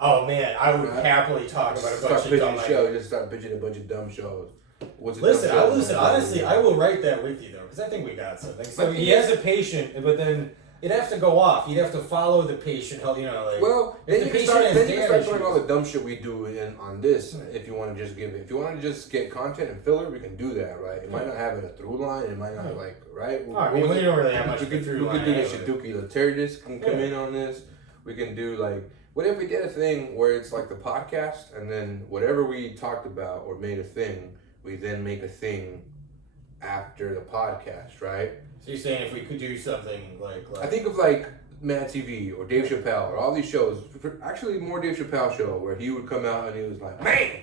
Oh man, I would happily talk about a Start bunch of pitching dumb shows. Just start pitching a bunch of dumb shows. What's a Listen, dumb show? honestly, I will write that with you though, because I think we got something. So he has a patient, but then it'd have to go off. You'd have to follow the patient. You know, like. Well, if then you can start doing all the dumb shit we do on this. If you want to just give it, if you want to just get content and filler, we can do that, right? It might not have a through line. It might not like right. I mean, we don't really have much. We could do the Shiduki Laterdis can come in on this. We can do like. What if we did a thing where it's like the podcast, and then whatever we talked about or made a thing, we then make a thing after the podcast, right? So you're saying if we could do something like I think of like Mad TV or Dave Chappelle or all these shows. Actually, more Dave Chappelle show where he would come out and he was like, "Man,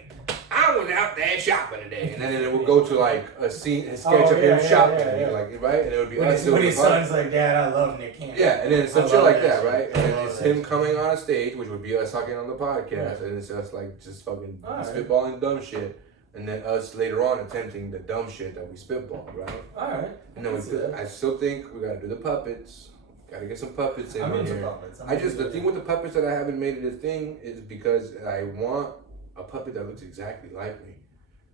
I was out there shopping today," and then it would go to like a scene, a sketch of him shopping, like right, and it would be when his son's like, "Dad, I love Nick Cannon." Yeah, and then some shit like that, right? And then it's him coming on a stage, which would be us talking on the podcast, and it's just like fucking spitballing dumb shit. And then us later on attempting the dumb shit that we spitball, right? Alright. And then I still think we gotta do the puppets. Gotta get some puppets in I'm into here. puppets. The thing with the puppets that I haven't made it a thing is because I want a puppet that looks exactly like me.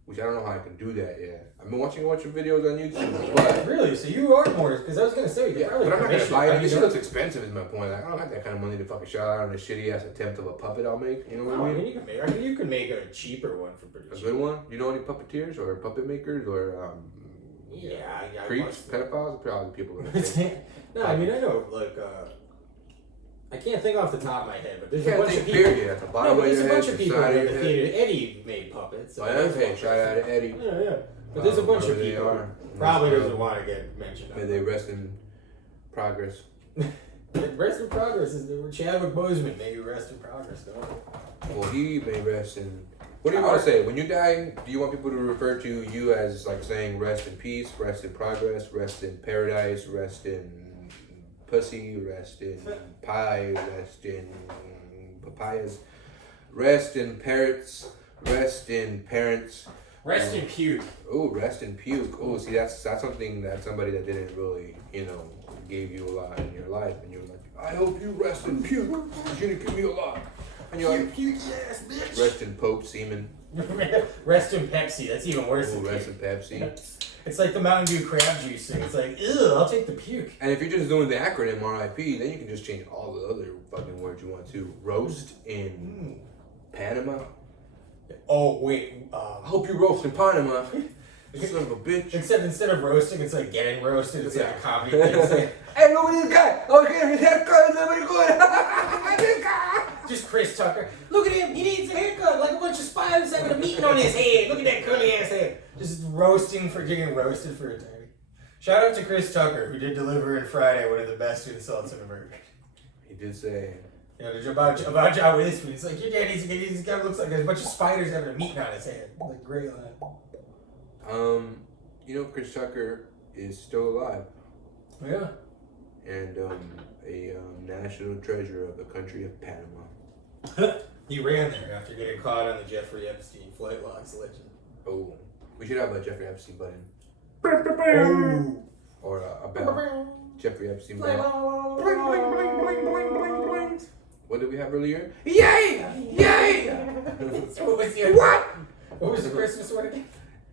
which I don't know how I can do that yet. I've been watching a bunch of videos on YouTube, but Really? So you are more, because I was going to say, you could yeah, probably but I'm not gonna commission- buy I it. mean, This you shit know- looks expensive. Is my point. Like, I don't have that kind of money to fucking shout out on a shitty ass attempt of a puppet I'll make. You know what No, I mean? you can make a cheaper one for pretty A cheap. good one. You know any puppeteers or puppet makers or Yeah, creeps, pedophiles? Probably people. That No, I mean, I know, like, I can't think off the top of my head, but there's a can't bunch of think people. period at the No, bottom but of there's your a head, bunch of the people side in of the your head. theater. Eddie made puppets. So Oh, yeah, there's okay. one Shout out person. to Eddie. Yeah. But there's a bunch of Wherever they people. are. Probably Yeah. doesn't want to get mentioned. May they rest in progress. Rest in progress is the Chadwick Boseman. May you rest in progress, though. Well, he may rest in. What do you want to say? When you die, do you want people to refer to you as like saying rest in peace, rest in progress, rest in paradise, rest in pussy, rest in pie, rest in papayas, rest in parrots, rest in parents? Rest in puke. Oh, rest in puke. Oh, see, that's something that somebody that didn't really, gave you a lot in your life, and you're like, I hope you rest in puke, because you didn't give me a lot. And you're like, Puke, yes, bitch. rest in Pope semen. Rest in Pepsi. That's even worse Oh, than rest in puke. Pepsi. It's like the Mountain Dew crab juice thing. It's like, ew, I'll take the puke. And if you're just doing the acronym RIP, then you can just change all the other fucking words you want to. Roast in Panama. Oh, wait. I hope you roast in Panama. Son of a bitch. Except instead of roasting, it's like getting roasted. It's like Yeah. a comedy thing. It's like, Hey, look at this guy. Okay, his haircut is very good. This guy. just Chris Tucker. Look at him. He needs a haircut. Like a bunch of spiders having a meeting on his head. Look at that curly ass head. Just roasting for getting roasted for eternity. Shout out to Chris Tucker, who did deliver in Friday one of the best insults I've ever heard. He did say. About John Witherspoon. It's like, your daddy's this guy looks like there's a bunch of spiders having a meeting on his head. Like, great line. Chris Tucker is still alive. Yeah. And a national treasure of the country of Panama. He ran there after getting caught on the Jeffrey Epstein flight logs legend. Oh, we should have a Jeffrey Epstein button. Oh. Or a bell. Jeffrey Epstein Bling, bell. bling, bling, bling, bling, bling, bling. What did we have earlier? Yay! Yay! What was the Christmas one again?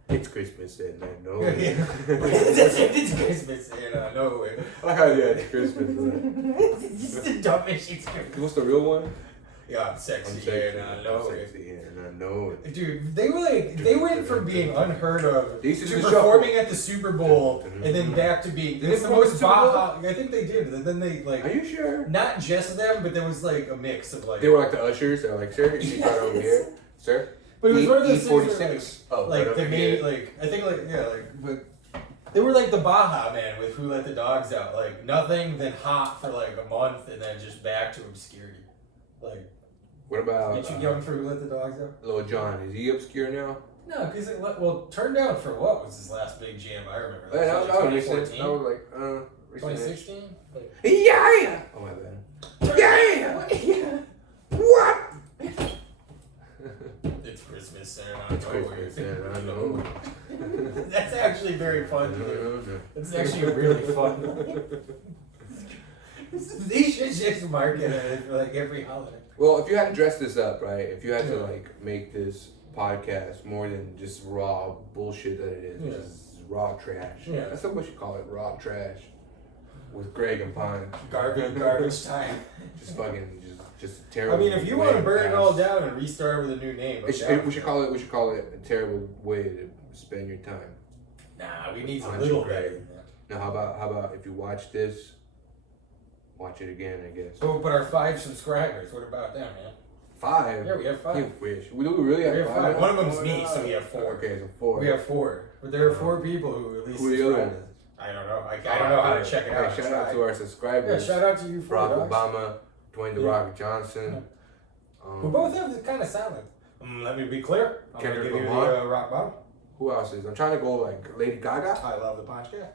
It's Christmas and I know. It's Christmas and I know it. I had it's Christmas. It's just the dumbest shit. What's the real one? Yeah, I'm sexy, I'm sexy and I know I'm it. sexy and I know it. Dude, they went from being unheard of These is to the performing shuffle. at the Super Bowl and then back to being Did it's they the perform most at the Super Bowl? Baja. I think they did. And then they Are you sure? not just them, but there was like a mix of like They were like the ushers. They're like, sir, you right over here, sir. But it was one of those things where, E46. Oh, like right they over made here. like I think like yeah like but they were like the Baja Man with Who Let the Dogs Out, like nothing, then hot for like a month and then just back to obscurity. Like What about get you young for Who Let the Dogs Out? Lil Jon? Is he obscure now? No, because turned down for what was his last big jam? I remember. Hey, that was recent. 2014, That was like recent. 2016. Like, Yeah! Oh my bad. Yeah! What? it's Christmas and It's Christmas and I know. That's actually very fun. to do. It's actually really fun. They should just market it for like every holiday. Well, if you had to dress this up, right? If you had to like make this podcast more than just raw bullshit that it is, Yeah. just raw trash. Yeah. That's what we should call it, raw trash. With Greg and Pine. Garbage time. Just fucking just I terrible. mean, if you want to burn it all down and restart with a new name, we should call it a terrible way to spend your time. Nah, we need a Aren't little you better great? than that. Now, how about if you watch this, watch it again, I guess. So, but our 5 subscribers, what about them, man? 5? Yeah, we have 5. You wish. We really have We have 5. 5? One of them's me, so we have 4. Okay, so 4. We have 4. But there are 4 people who at least Who are the other subscribed. ones? I don't know. I don't know how to check it out. Hey, shout out to our Yeah, subscribers. shout out to you for Barack Obama, Dwayne The Yeah. Rock Johnson. Who both have this kind of sound. Let me be clear. I'm going to Kendrick give you Lamar. the rock bottom. Who else is? I'm trying to go like Lady Gaga. I love the podcast.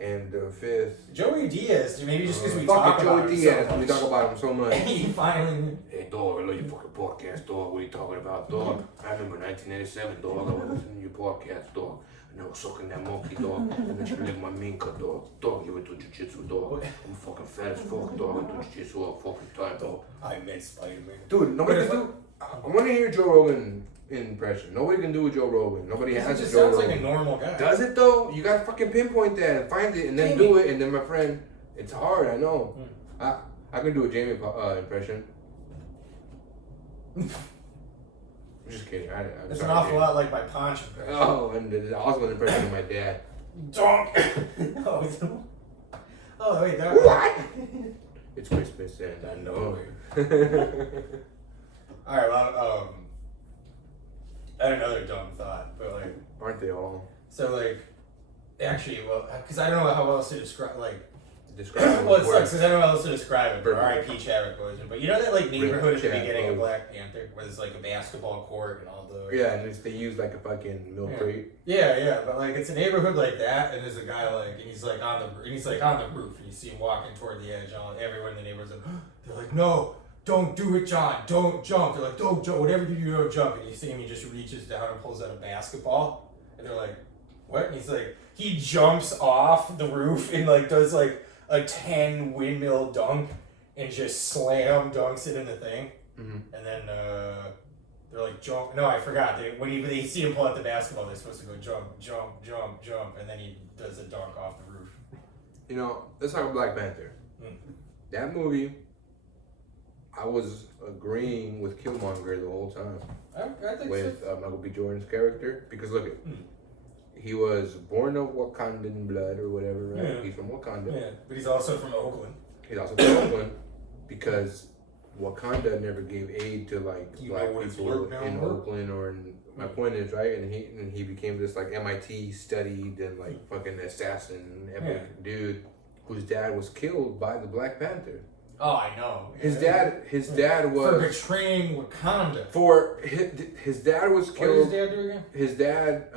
And the 5th. Joey Diaz, maybe just because we Fuck talk it, about Joey him Diaz. so We much. talk about him so much. He finally... Hey, dog, I love your fucking podcast, dog. What are you talking about, dog? I remember 1987, dog. I was listening to your podcast, dog. And I was sucking that monkey, dog. And then you lick my minka, dog. Dog, you would do jiu-jitsu, dog. I'm fucking fat as fuck, dog. I do jiu-jitsu all fucking time, dog. I met Spider-Man. Dude, nobody can do... I want to hear Joe Rogan impression. Nobody can do a Joe Rogan. Nobody has It a just Joe sounds Rogan. like a normal guy. Does it though? You gotta fucking pinpoint that and find it and then do it. And then, my friend, it's hard. I know. I can do a Jamie impression. I'm just kidding. It's an awful lot like my Ponch impression. Oh, and the also an impression of my dad. Donk. Oh wait, that. What? It's Christmas and I know. All right, well, I had another dumb thought, but like, Aren't they all? so like, actually, well, because I don't know how else to describe like. Describe Well, it sucks because I don't know how else to describe it. But Perfect. R.I.P. Chadwick Boseman. But you know that like neighborhood at the Chadwick beginning of Boseman. Black Panther, where there's like a basketball court and all the. Yeah, and they use like a fucking milk crate. Yeah, but like it's a neighborhood like that, and there's a guy like, and he's like on the roof, and you see him walking toward the edge. And everyone in the neighborhood's like, they're like, no, don't do it, John, don't jump. They're like, don't jump, whatever you do, don't jump. And you see him, he just reaches down and pulls out a basketball, and they're like, what? And he's like, he jumps off the roof and like does like a 10 windmill dunk and just slam dunks it in the thing. Mm-hmm. And then they're like, jump. No, I forgot. When they see him pull out the basketball, they're supposed to go jump, jump, jump, jump. And then he does a dunk off the roof. You know, let's talk about Black Panther. That movie, I was agreeing with Killmonger the whole time. I think With Michael B. Jordan's character. Because look at he was born of Wakandan blood or whatever, right? Yeah. He's from Wakanda. Yeah, but he's also from Oakland. He's also from Oakland because Wakanda never gave aid to like You black know what's people work now, in work? Oakland or in my point is right, and he became this like MIT studied and like fucking assassin epic dude whose dad was killed by the Black Panther. Oh, I know. His dad was for betraying Wakanda. For his dad was killed. What did his dad do again? His dad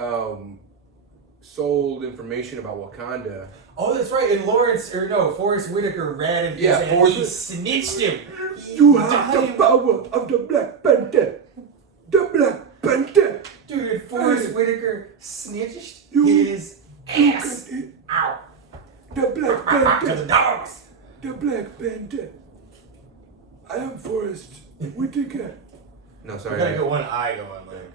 sold information about Wakanda. Oh, that's right. And Forrest Whitaker ratted his ass. Forrest He snitched him. You have the power of the Black Panther. The Black Panther. Dude, and Forrest Whitaker snitched You- his ass. Ow. The Black To the Panther. dogs. The Black Panther. I am Forrest Whitaker. No, We sorry. gotta get one eye going, like.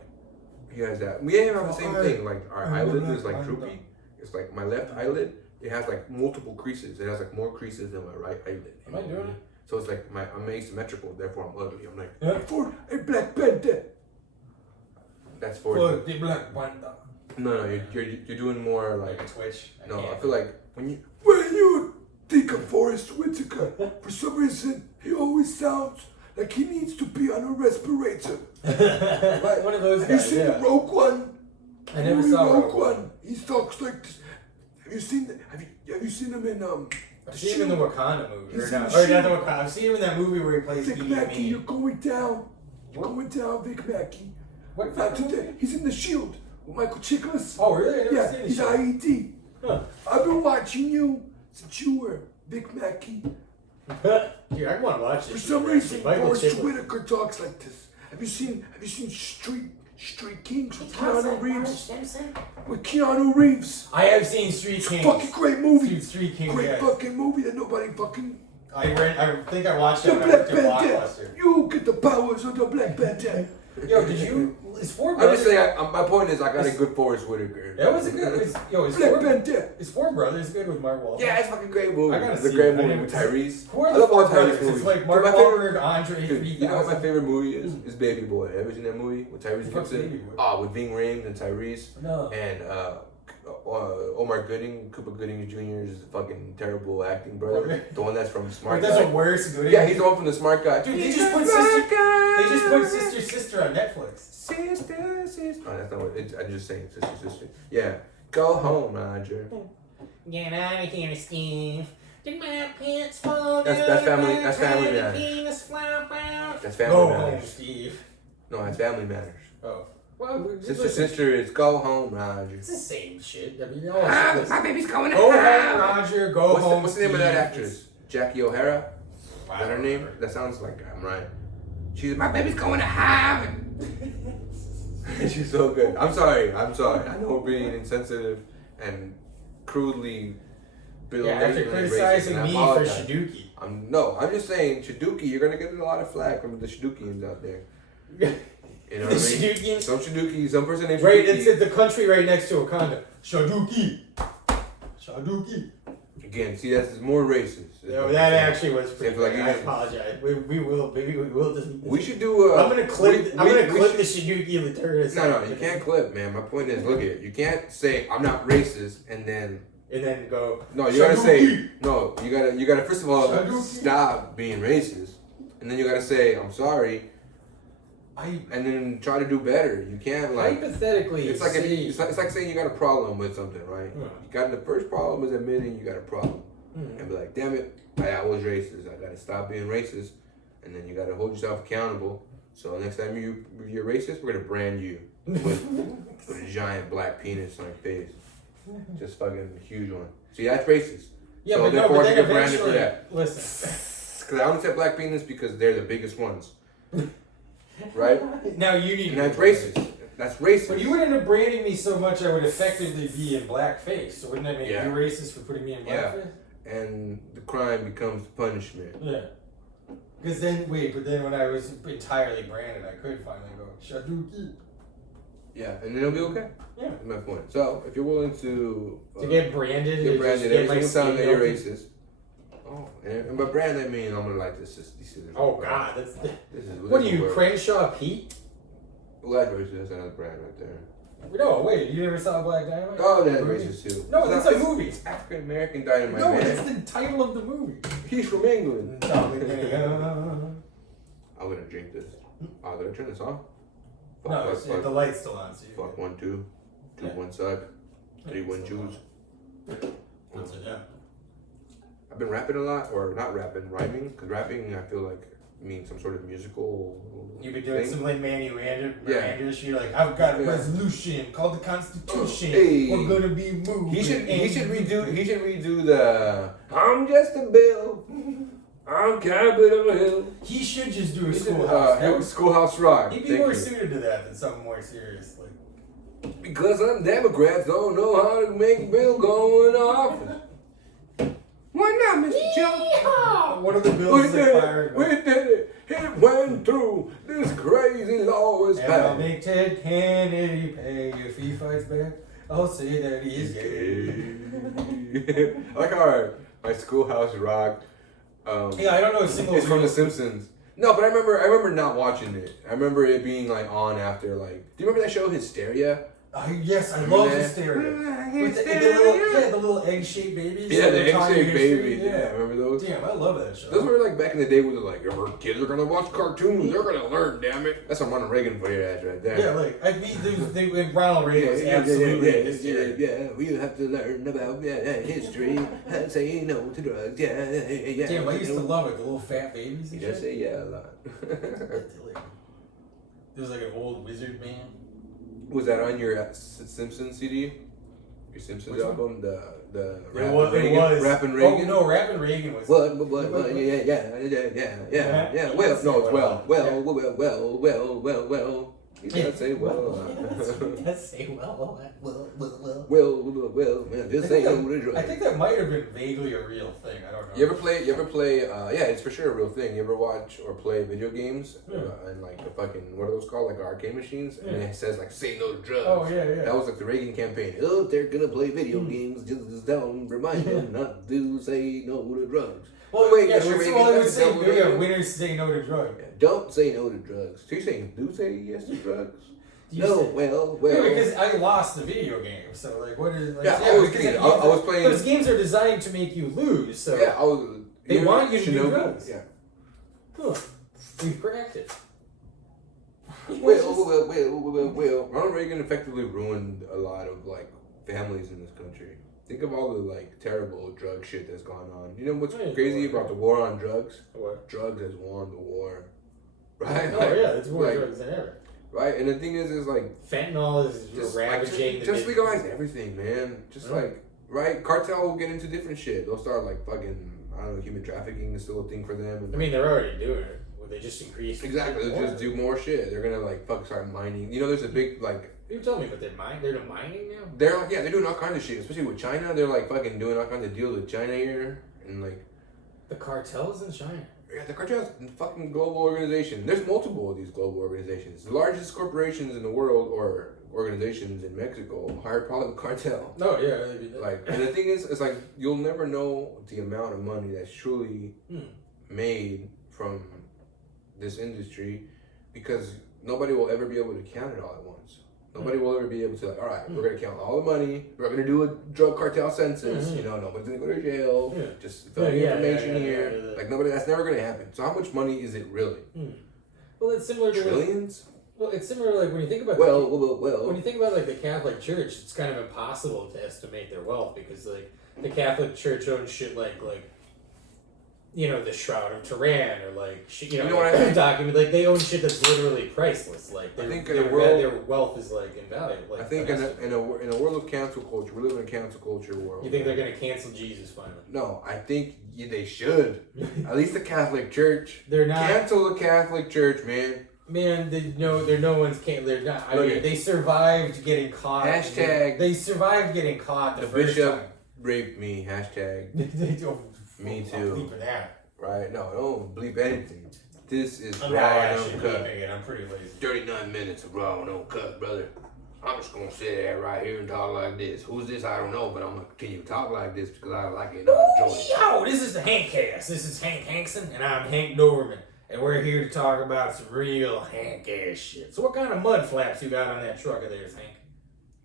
He has that. We have the same thing. Like our I'm eyelid the is like Black droopy. Panther. It's like my left eyelid. It has like multiple creases. It has like more creases than my right eyelid. Am I doing it? So it's like I'm asymmetrical. Therefore, I'm ugly. I'm like For a Black Panther. That's for the Black Panther. No, you're doing more like Like a twitch. I feel like when you think of Forrest Whitaker, for some reason he always sounds like he needs to be on a respirator. Like, one of those have you guys, seen the Rogue One? I never saw Rogue One. He talks like this. Have you seen him in I've seen him in the Wakanda movie. He's Or in not the the Shield. Wakanda. I've seen him in that movie where he plays Vic Idi Mackey, you're Amin. going down. You're going down, Vic Mackey. What Not fucking today. movie? He's in the Shield with Michael Chiklis. Oh, really? I never Yeah, seen he's this shit. IED. Huh. I've been watching you since you were Vic Mackey. Dude, I want to watch this. For some reason, Michael Forrest Chiklis. Whitaker talks like this. Have you seen Street Kings with Keanu Reeves? With Keanu Reeves. I have seen Street Kings. Fucking great movie. Dude, Street Kings, Great yes. fucking movie that nobody fucking. I think I watched The that when I Black went to Panther. Blockbuster. You get the powers of the Black Panther. Yo, did you? Is Four I'm Brothers? just saying. My point is, I got a good Forrest Whitaker. That was a good. Is Black Four, Panther. is Four Brothers good with Mark Wahlberg? Yeah, it's a fucking great movie. I gotta It's a see great it. I movie didn't- with Tyrese. Who are I the love all Four Tyrese Brothers? movies. It's like Mark Dude, my favorite- Wahlberg, Andre Dude, 3000. you know what my favorite movie is Baby Boy. Ever seen that movie with Tyrese What's Baby Gibson? Boy? With Ving Rhames and Tyrese No. and Omar Gooding, Cooper Gooding Jr.'s fucking terrible acting brother. Okay. The one that's from Smart That's Guy. a worse good. Yeah, he's the one from the Smart Guy. Dude, they He's just the put Smart Sister. Guy. They just put Sister on Netflix. Sister. Oh, that's not what I'm just saying. Sister. Yeah. Go home, Roger. Get out of here, Steve. Did my pants fall That's down? family- My that's family tiny matters. penis flop out? That's Go Family home, Matters. Steve. No, that's Family Matters. Oh. Well, Sister is Go Home, Roger. It's the same shit. I mean, My baby's going Go home, home. Roger. Go home. What's the name of that Steve. actress? Jackie O'Hara? Wow. Is that her name? That sounds like I'm right. She's my baby's going to heaven. She's so good. I'm sorry. I know we're being insensitive and crudely Yeah, after blatantly criticizing racist, and I me for apologize. Shiduki. I'm just saying, Shiduki, you're gonna get a lot of flack from the Shidukians out there. You know what I mean? Shadukians? Some Shaduki, some person named Right, Shaduki. it's the country right next to Wakanda. Shaduki. Shaduki. Again, see, that's more racist. No, that actually was pretty Like bad. I apologize. We will, maybe we will just. We should do. I'm gonna clip. I'm gonna clip should, the Shaduki and the terrorist. No, you can't clip, man. My point is, look at it. You can't say I'm not racist and then go. No, you gotta Shaduki. say no. You gotta first of all Shaduki. stop being racist, and then you gotta say I'm sorry, and then try to do better. You can't like hypothetically. It's like it's like saying you got a problem with something, right? Yeah. You got the first problem is admitting you got a problem, and be like, damn it, I was racist. I gotta stop being racist, and then you gotta hold yourself accountable. So next time you're racist, we're gonna brand you with a giant black penis on your face, just fucking huge one. See, that's racist. Yeah, so but no, therefore but then you get branded for eventually, that. listen. Because I only said black penis because they're the biggest ones, right? Now you need. And that's racist. That's racist. But you would end up branding me so much, I would effectively be in blackface. So wouldn't that make Yeah. you racist for putting me in blackface? And the crime becomes punishment. Yeah. Because then, but then when I was entirely branded, I could finally go, Shaduki. Yeah, and then it'll be okay. Yeah. That's my point. So, if you're willing to get branded, every single time that you're racist. Oh, and by brand, I mean, I'm gonna like this. Oh, God. This is What are you, word. Crenshaw Pete? Black racist, that's another brand right there. No, wait, you never saw Black Dynamite? Oh, that's racist too. No, that's a movie. It's African American Dynamite. No, man. that's the title of the movie. He's from England. No, I'm gonna drink this. Oh, did I turn this off? the light's still on. So Fuck 1, 2, 2, 1 suck, 3, 1 choose. That's it, yeah. I've been rapping a lot, or not rapping, rhyming. Because rapping, I feel like means some sort of musical. You've been doing thing. some like Miranda Yeah. you're like, I've got a Yeah. resolution called the Constitution. Hey. We're gonna be moving. He should redo the I'm just a bill. I'm Capitol Hill. He should just do a He should, Schoolhouse. That would- Schoolhouse Rock. He'd be Thank more you. suited to that than something more serious. Like, Because some Democrats don't know how to make a bill go in office. Why not, Mr. Joe? one of the bills is expired. We did it. It went through. This crazy law is And I'll passed. make Ted Kennedy pay if he fights back. I'll say that he is gay. I like how my Schoolhouse Rock. Yeah, I don't know a single. It's from The Simpsons. No, but I remember not watching it. I remember it being like on after like. Do you remember that show Hysteria? Yes, I love Hysteria. With the little egg-shaped babies. Yeah, the egg-shaped history, babies. Yeah, remember those? Damn, I love that show. Those were like back in the day where they're like, your kids are gonna watch cartoons, they're gonna learn, damn it. That's some Ronald Reagan for your ass right there. Yeah, like I mean, Ronald Reagan was absolutely yeah. We have to learn about history and say no to drugs. Yeah. Damn, I used to love it. The little fat babies. You And just shit. say yeah a lot. There was like an old wizard man. Was that on your Simpsons CD? Your Simpsons Which one? album, the It was. Rapping Reagan. Oh no, Rapping Reagan was. What? Yeah. Well, no, it's well. You gotta say well. Let's say well. Well, man, just say no to drugs. I think that might have been vaguely a real thing. I don't know. You ever play, yeah, it's for sure a real thing. You ever watch or play video games and like the fucking, what are those called? Like arcade machines? And it says like, say no to drugs. Oh, yeah. That was like the Reagan campaign. Oh, if they're gonna play video games, just tell them, remind them not to say no to drugs. Well, Wait, yeah, that's your Reagan. well, I would That's say, the Reagan. winners say no to drugs. Yeah, don't say no to drugs. So you're saying do say yes to drugs? You No, said- well. Yeah, because I lost the video game, so like, what is? Like, Yeah, I was because kidding. games I was playing- Those games are designed to make you lose, so Yeah, I was. They want you to do Shinobi? drugs. Yeah. Huh. We've cracked it. Well. Ronald Reagan effectively ruined a lot of like families in this country. Think of all the like terrible drug shit that's gone on. You know what's crazy about the war on drugs? What? Drugs has won the war. Right? Oh yeah, it's more drugs than ever. Right? And the thing is like Fentanyl is just ravaging the just legalize everything, man. Just like right? Cartel will get into different shit. They'll start like fucking I don't know, human trafficking is still a thing for them. And, I mean, they're already doing it. Well, they just increase. exactly. They'll just do more shit. They're gonna like start mining. You know, there's a big like. You tell me, but they're mining now. They're like, yeah, they're doing all kinds of shit, especially with China. They're like fucking doing all kinds of deals with China here, and like The cartels in China. Yeah, the cartel's a fucking global organization. There's multiple of these global organizations. The largest corporations in the world, or organizations in Mexico, are probably the cartel. No, yeah, maybe that. Like, and the thing is, it's like you'll never know the amount of money that's truly made from this industry, because nobody will ever be able to count it all at once. Nobody will ever be able to, like, all right, we're going to count all the money. We're going to do a drug cartel census. You know, nobody's going to go to jail. Just fill the information here. Like, that's never going to happen. So how much money is it really? Well, it's similar to trillions. Well, it's similar, like, when you think about when you think about, like, the Catholic Church, it's kind of impossible to estimate their wealth, because, like, the Catholic Church owns shit like you know, the Shroud of Turin, or like shit, you know what I mean? Document, like, they own shit that's literally priceless. Like, I think their wealth is like invaluable. Like, I think in a world of cancel culture, we live in a cancel culture world. You think they're gonna cancel Jesus finally? No, I think they should. At least the Catholic Church. They're not cancel the Catholic Church, man. Man, they're no one's can't. They're not. I mean, they survived getting caught. Hashtag. They survived getting caught the first bishop time. Raped me. Hashtag. Me too. That. Right? No, don't bleep anything. This is I'm raw not and actually uncut. bleeping it. I'm pretty lazy. 39 minutes of raw and uncut, brother. I'm just gonna sit there right here and talk like this. Who's this? I don't know, but I'm gonna continue to talk like this because I like it and I enjoy it. Yo, this is the Hankcast. This is Hank Hankson, and I'm Hank Doberman. And we're here to talk about some real Hank-ass shit. So what kind of mud flaps you got on that truck of theirs, Hank?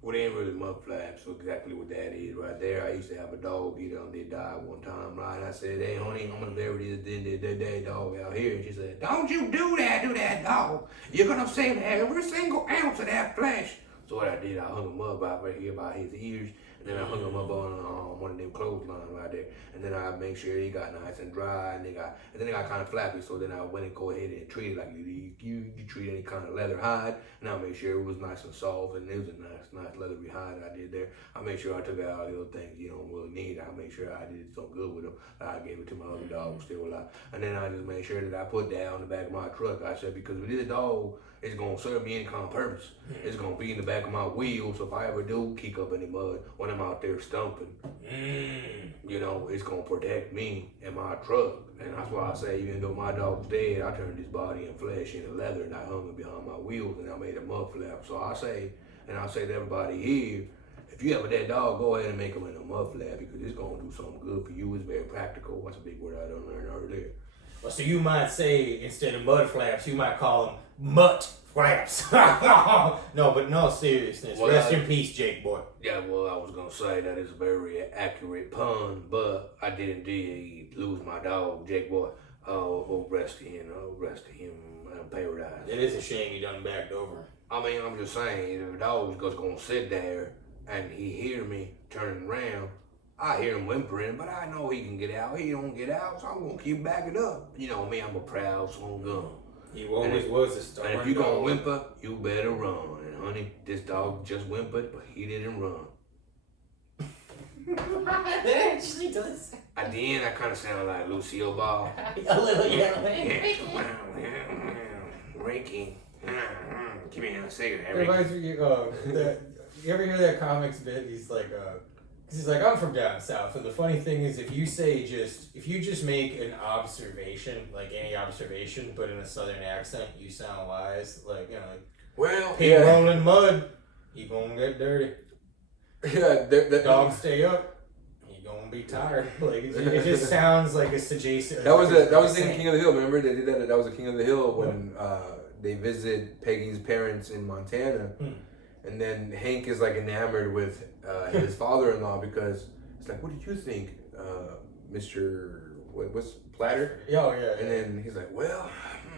Well, they ain't really mud flaps, so exactly what that is right there. I used to have a dog, he did die one time, right? I said, hey, honey, I'm gonna bury this dog out here. And she said, don't you do that, dog. You're gonna save every single ounce of that flesh. So what I did, I hung him up right here by his ears, and then I hung him up on one of them clotheslines right there. And then I made sure he got nice and dry, and then it got kind of flappy. So then I went and go ahead and treat it like you treat any kind of leather hide, and I made sure it was nice and soft, and it was a nice leathery hide I did there. I made sure I took out all the other things you don't really need. I made sure I did so good with them. I gave it to my other dog who's still alive, and then I just made sure that I put that on the back of my truck. I said, because with this dog, it's gonna serve me any kind of purpose. It's gonna be in the back of my wheel, so if I ever do kick up any mud when I'm out there stumping, you know, it's gonna protect me and my truck. And that's why I say, even though my dog's dead, I turned his body and flesh into leather, and I hung it behind my wheels, and I made a mud flap. So I say to everybody here, if you have a dead dog, go ahead and make him in a mud flap, because it's gonna do something good for you. It's very practical. That's a big word I done learned earlier. Well, so you might say, instead of mud flaps, you might call them mutt flaps. No seriousness. Well, Rest in peace, Jake boy. Yeah, well, I was gonna say that is a very accurate pun, but I did indeed lose my dog, Jake boy. Rest in him in paradise. It is a shame you done backed over. I mean, I'm just saying, if the dog was gonna sit there and he hear me turning around, I hear him whimpering, but I know he can get out. He don't get out, so I'm gonna keep backing up. You know me, I'm a proud son gun. He always was a stubborn And if you dog. gonna whimper, you better run. And honey, this dog just whimpered, but he didn't run. That actually does. At the end, I kind of sounded like Lucille Ball. A little, yeah. Ranking. Give me a cigarette. It reminds me, you ever hear that comics bit? He's like, I'm from down south, and the funny thing is, if you just make an observation, like any observation, but in a southern accent, you sound wise. Like, you know, like, well, pig rolling mud, he gonna get dirty. Yeah, Dog stay up, he gonna be tired. Like, it just sounds like a suggestion. That was in King of the Hill. Remember they did that? That was a King of the Hill when they visit Peggy's parents in Montana. And then Hank is like enamored with his father-in-law, because it's like, what did you think, Mr. What's Platter? Yeah. And then he's like, well,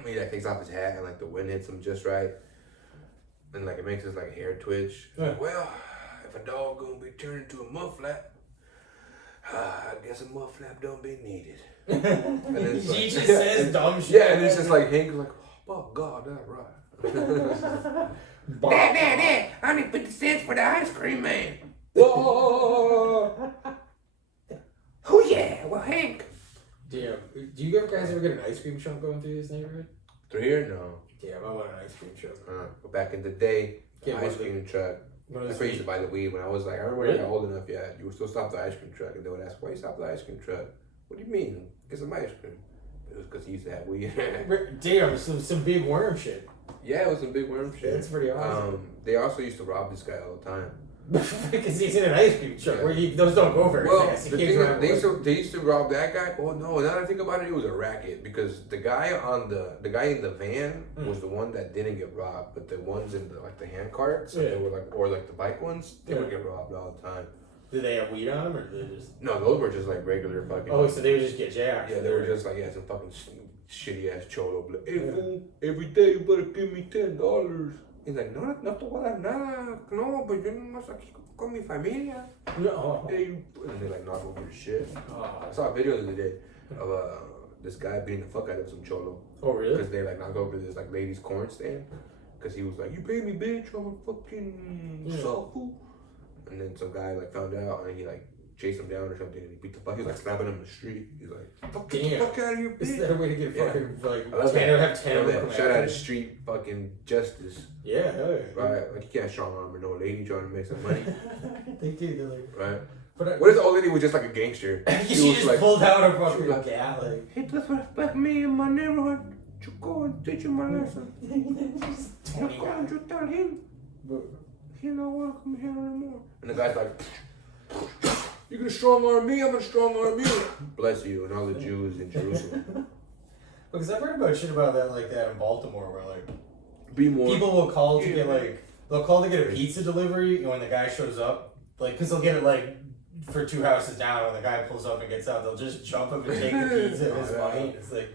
he like takes off his hat and like the wind hits him just right, and like it makes his like hair twitch. Yeah. Like, well, if a dog gonna be turned into a mud flap, I guess a mud flap don't be needed. And then He like, just says dumb shit. Yeah, and it's just like Hank is like, oh God, that's right. Dad, I need 50 cents for the ice cream man. Whoa! Oh yeah, well Hank. Damn, do you guys ever get an ice cream truck going through this neighborhood? Through here? No. Damn, I want an ice cream truck. Back in the day, Yeah, ice cream truck. That's where I used to buy the weed when I was like, I remember when I got old enough, you would still stop the ice cream truck, and they would ask, why you stop the ice cream truck? What do you mean? Get some ice cream. It was because he used to have weed. Damn, some big worm shit. Yeah, it was some big worm shit. That's pretty awesome. They also used to rob this guy all the time. Because he's in an ice cream truck where those don't go very fast. The thing is, they used to rob that guy. Oh no! Now that I think about it, it was a racket because the guy in the van was the one that didn't get robbed, but the ones in the the hand carts, they were the bike ones, they would get robbed all the time. Did they have weed on them or did they just? No, those were just regular fucking. Oh, so they would just get jacked. Yeah, they were just some fucking shitty ass cholo. Like, hey fool, every day you better give me $10. He's like, no te voy a dar nada. No, pues yo nomás aquí con mi familia. No. And they knock over the shit. Oh. I saw a video the other day of this guy beating the fuck out of some cholo. Oh really? Because they knocked over this lady's corn stand. Because he was like, you pay me, bitch. I'm a fucking soft fool. And then some guy found out and he chased him down or something and he beat the fuck. He was slapping him in the street. He's like, get the fuck out of here, bitch. Is that a way to get fucking I love that. have Shout out to street fucking justice. Yeah, hell yeah. Right? You can't strong arm no lady trying to make some money. They do, they're right? But what if the old lady was just a gangster? She just pulled out a fucking gat he disrespect me in my neighborhood. You go and teach him my lesson. You go and you tell him. He's not welcome here anymore. And the guy's like, you're gonna strong arm me, I'm gonna strong arm you. Bless you and all the Jews in Jerusalem. Because I've heard about shit about that that in Baltimore where be more people will call to get they'll call to get a pizza delivery and when the guy shows up, because they'll get it for 2 houses down, when the guy pulls up and gets out, they'll just jump him and take the pizza and his money. It's like,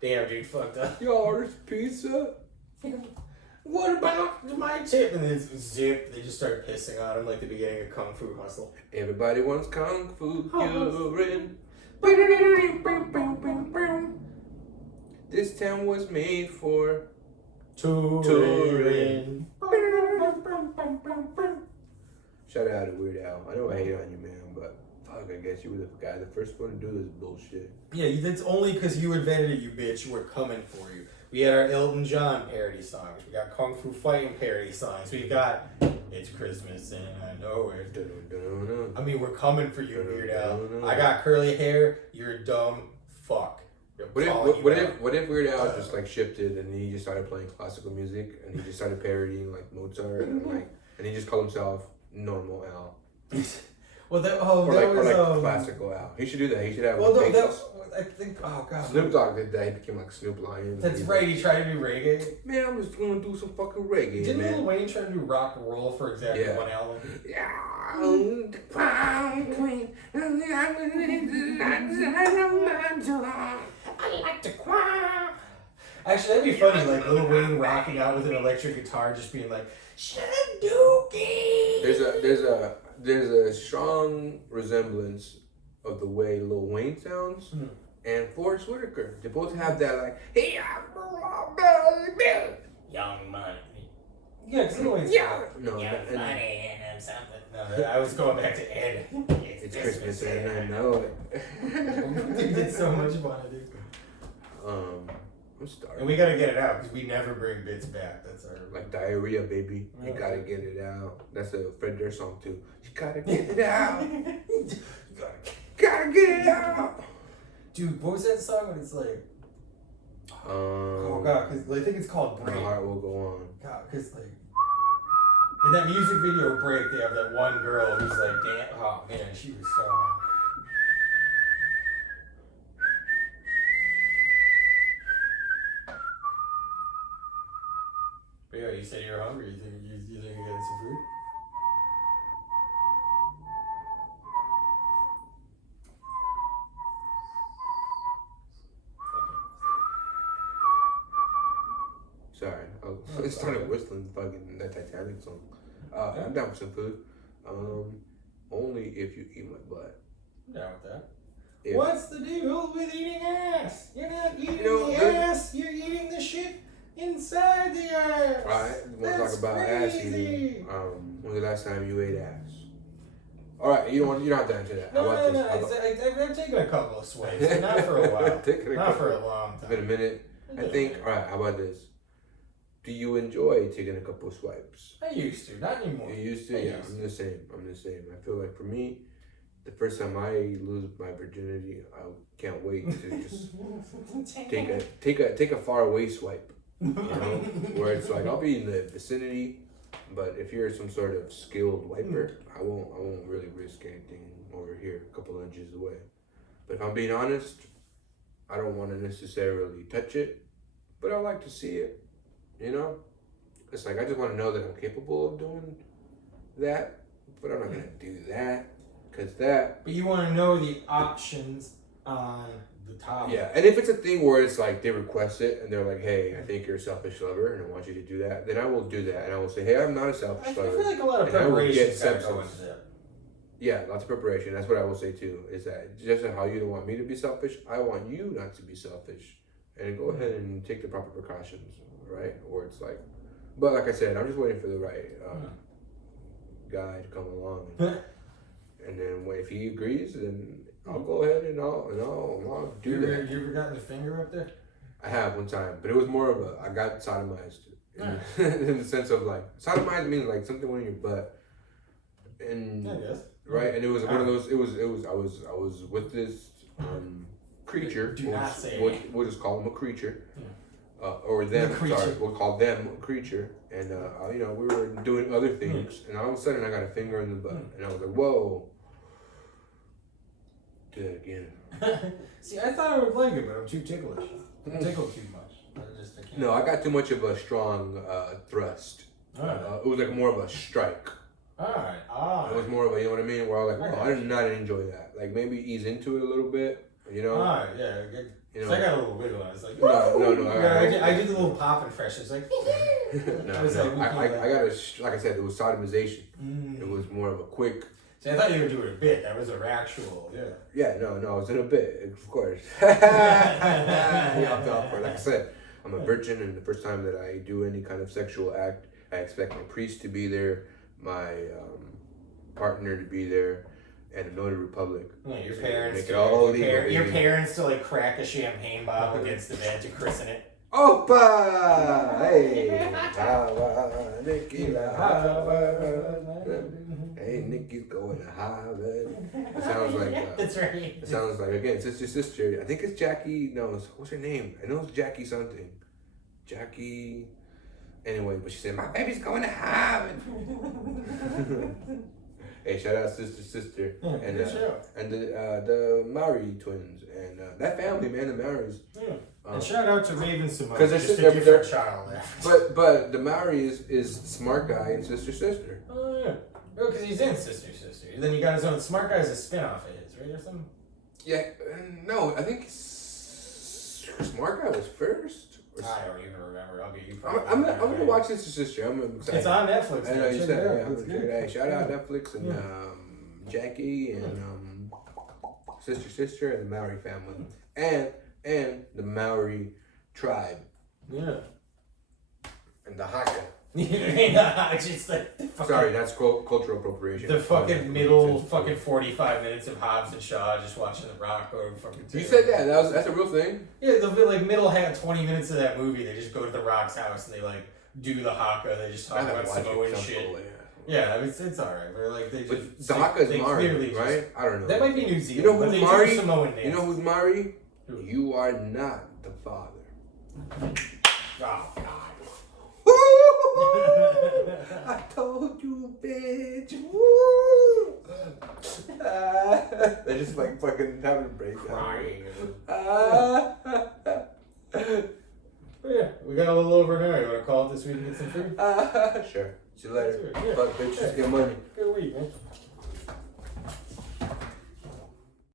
damn dude, fucked up. You ordered pizza? What about my tip? And then it's zip. They just start pissing on him like the beginning of Kung Fu Hustle. Everybody wants Kung Fu urine. This town was made for touring. Shout out to Weird Al. I know I hate on you, man, but fuck, I guess you were the guy, the first one to do this bullshit. Yeah, that's only because you invented it, you bitch. We're coming for you. We had our Elton John parody songs. We got Kung Fu Fighting parody songs. We've got It's Christmas and I Know It. I mean, we're coming for you, Weird Al. I got curly hair. You're dumb. Fuck. What if Weird Al just shifted and he just started playing classical music and he just started parodying Mozart and he just called himself Normal Al? Well, that was classical Al. He should do that. He should have. I think. Oh god. Snoop Dogg did that. He became Snoop Lion. That's right. He tried to do reggae. Man, I'm just gonna do some fucking reggae. Didn't Lil Wayne try to do rock and roll for exactly one album? Yeah. I like to cry. Actually, that'd be funny. Lil Wayne rocking out with an electric guitar, just being like, "Shadookie." There's a strong resemblance of the way Lil Wayne sounds and Forrest Whitaker. They both have that young money. Yeah, because Lil Wayne's no, young money and something. No, I was going back to Ed. It's Christmas and I know it. It's so much fun to do. I'm starving. And we gotta get it out because we never bring bits back. That's our diarrhea, baby. You gotta get it out. That's a Fred Durst song too. You gotta get it out. Gotta get it out. Dude, what was that song when it's oh god, because I think it's called Break. My heart will go on. God, because in that music video Break, they have that one girl who's damn, oh man, she was so. But yeah, you said you were hungry. You think you're getting some food? Sorry, I started whistling fucking that Titanic song. I'm down for some food. Only if you eat my butt. I'm down with that. What's the deal with eating ass? You're not eating the ass. You're eating the shit inside the ass. Right. We want to talk about ass eating. When was the last time you ate ass? All right, you don't have to answer that. No. I've taken a couple of swings, but not for a while. Not for a long time. It's been a minute. I think. All right. How about this? Do you enjoy taking a couple of swipes? I used to, not anymore. You used to? Yeah, I'm the same. I feel like for me, the first time I lose my virginity, I can't wait to just take a far away swipe. You know, where it's like I'll be in the vicinity, but if you're some sort of skilled wiper, I won't really risk anything over here, a couple inches away. But if I'm being honest, I don't want to necessarily touch it, but I like to see it. You know, it's like I just want to know that I'm capable of doing that, but I'm not gonna do that because that. But you want to know the options on the top. Yeah, and if it's a thing where it's like they request it and they're like, "Hey, I think you're a selfish lover and I want you to do that," then I will do that and I will say, "Hey, I'm not a selfish I lover." feel like a lot of and I will get preparation's gotta sepsis. go into that. Yeah, lots of preparation. That's what I will say too. Is that just how you don't want me to be selfish? I want you not to be selfish, and go ahead and take the proper precautions, right? Or it's like, but like I said, I'm just waiting for the right guy to come along, and then if he agrees, then I'll go ahead and I'll do that. You ever gotten the finger up there? I have one time, but it was more of I got sodomized in the sense of like sodomized means like something went in your butt, and I guess. right, and it was one of those. It was. I was with this creature. Do not say we'll just call him a creature, Yeah. Or them. creature. Sorry, we'll call them a creature. And you know, we were doing other things, and all of a sudden, I got a finger in the butt, and I was like, "Whoa!" Do that again. See, I thought I would like it, but I'm too ticklish. I tickle too much. I can't. No, I got too much of a strong thrust. Alright. It was like more of a strike. Alright. It was more of a, you know what I mean? Where I was like, "Oh, I did not enjoy that." Like maybe ease into it a little bit, you know? Alright, yeah. Good. You So know? I got a little wiggle. I was like, No. I did the little pop impression. It's like, No, I got like I said, it was sodomization. It was more of a quick. See, I thought you were doing a bit. That was a actual, yeah. Yeah, no, I was in a bit, of course. Yeah, like I said, I'm a virgin, and the first time that I do any kind of sexual act, I expect my priest to be there, my partner to be there, and a notary public. Yeah, your parents. Make it all legal, Your baby. parents to like crack a champagne bottle against the bed to christen it. Opa! Hey! Nikki Hey, Nikki's going to Harvard. It sounds like... That's right. It sounds like, again, sister. I think it's Jackie. No, what's her name? I know it's Jackie something. Jackie... Anyway, but she said, "My baby's going to Harvard." Hey, shout out sister. Yeah, And good show. and the Maori twins. And that family, man, the Maoris. Yeah. And shout out to Raven Simone. 'Cause they're just a they're- different child there. But the Maori is smart guy and sister. Oh, yeah. Oh, because he's in Sister. Then he got his own. Smart Guy's a spin-off of his, right? Or something? Yeah, no, I think Smart Guy was first. I don't even remember. I'll get you. I'm gonna watch Sister. I'm excited. It's on Netflix. I know you Check said it out. yeah, I'm It's gonna check good. it out. Shout out Netflix and Jackie and Sister and the Maori family and the Maori tribe Yeah. and the Haka. Just like the fucking, Sorry, that's cultural appropriation. the fucking middle fucking 45 minutes of Hobbs and Shaw just watching The Rock go to fucking. You said that. That's a real thing. Yeah, the like middle half 20 minutes of that movie, they just go to The Rock's house and they like do the haka. They just talk about Samoan shit. Yeah, I mean, it's alright. But like they But just the Haka is they Maori, clearly right? just- I don't know. That might be New Zealand. You know but who's they do Maori? Samoan You know who's Maori? Who? You are not the father. Oh God. I told you, bitch. Woo! They're just like fucking having a breakdown. Crying. But yeah, we got a little over an hour. You want to call it this week and get some food? Sure. See you later. Yeah. Fuck bitches, get money. Good week, man.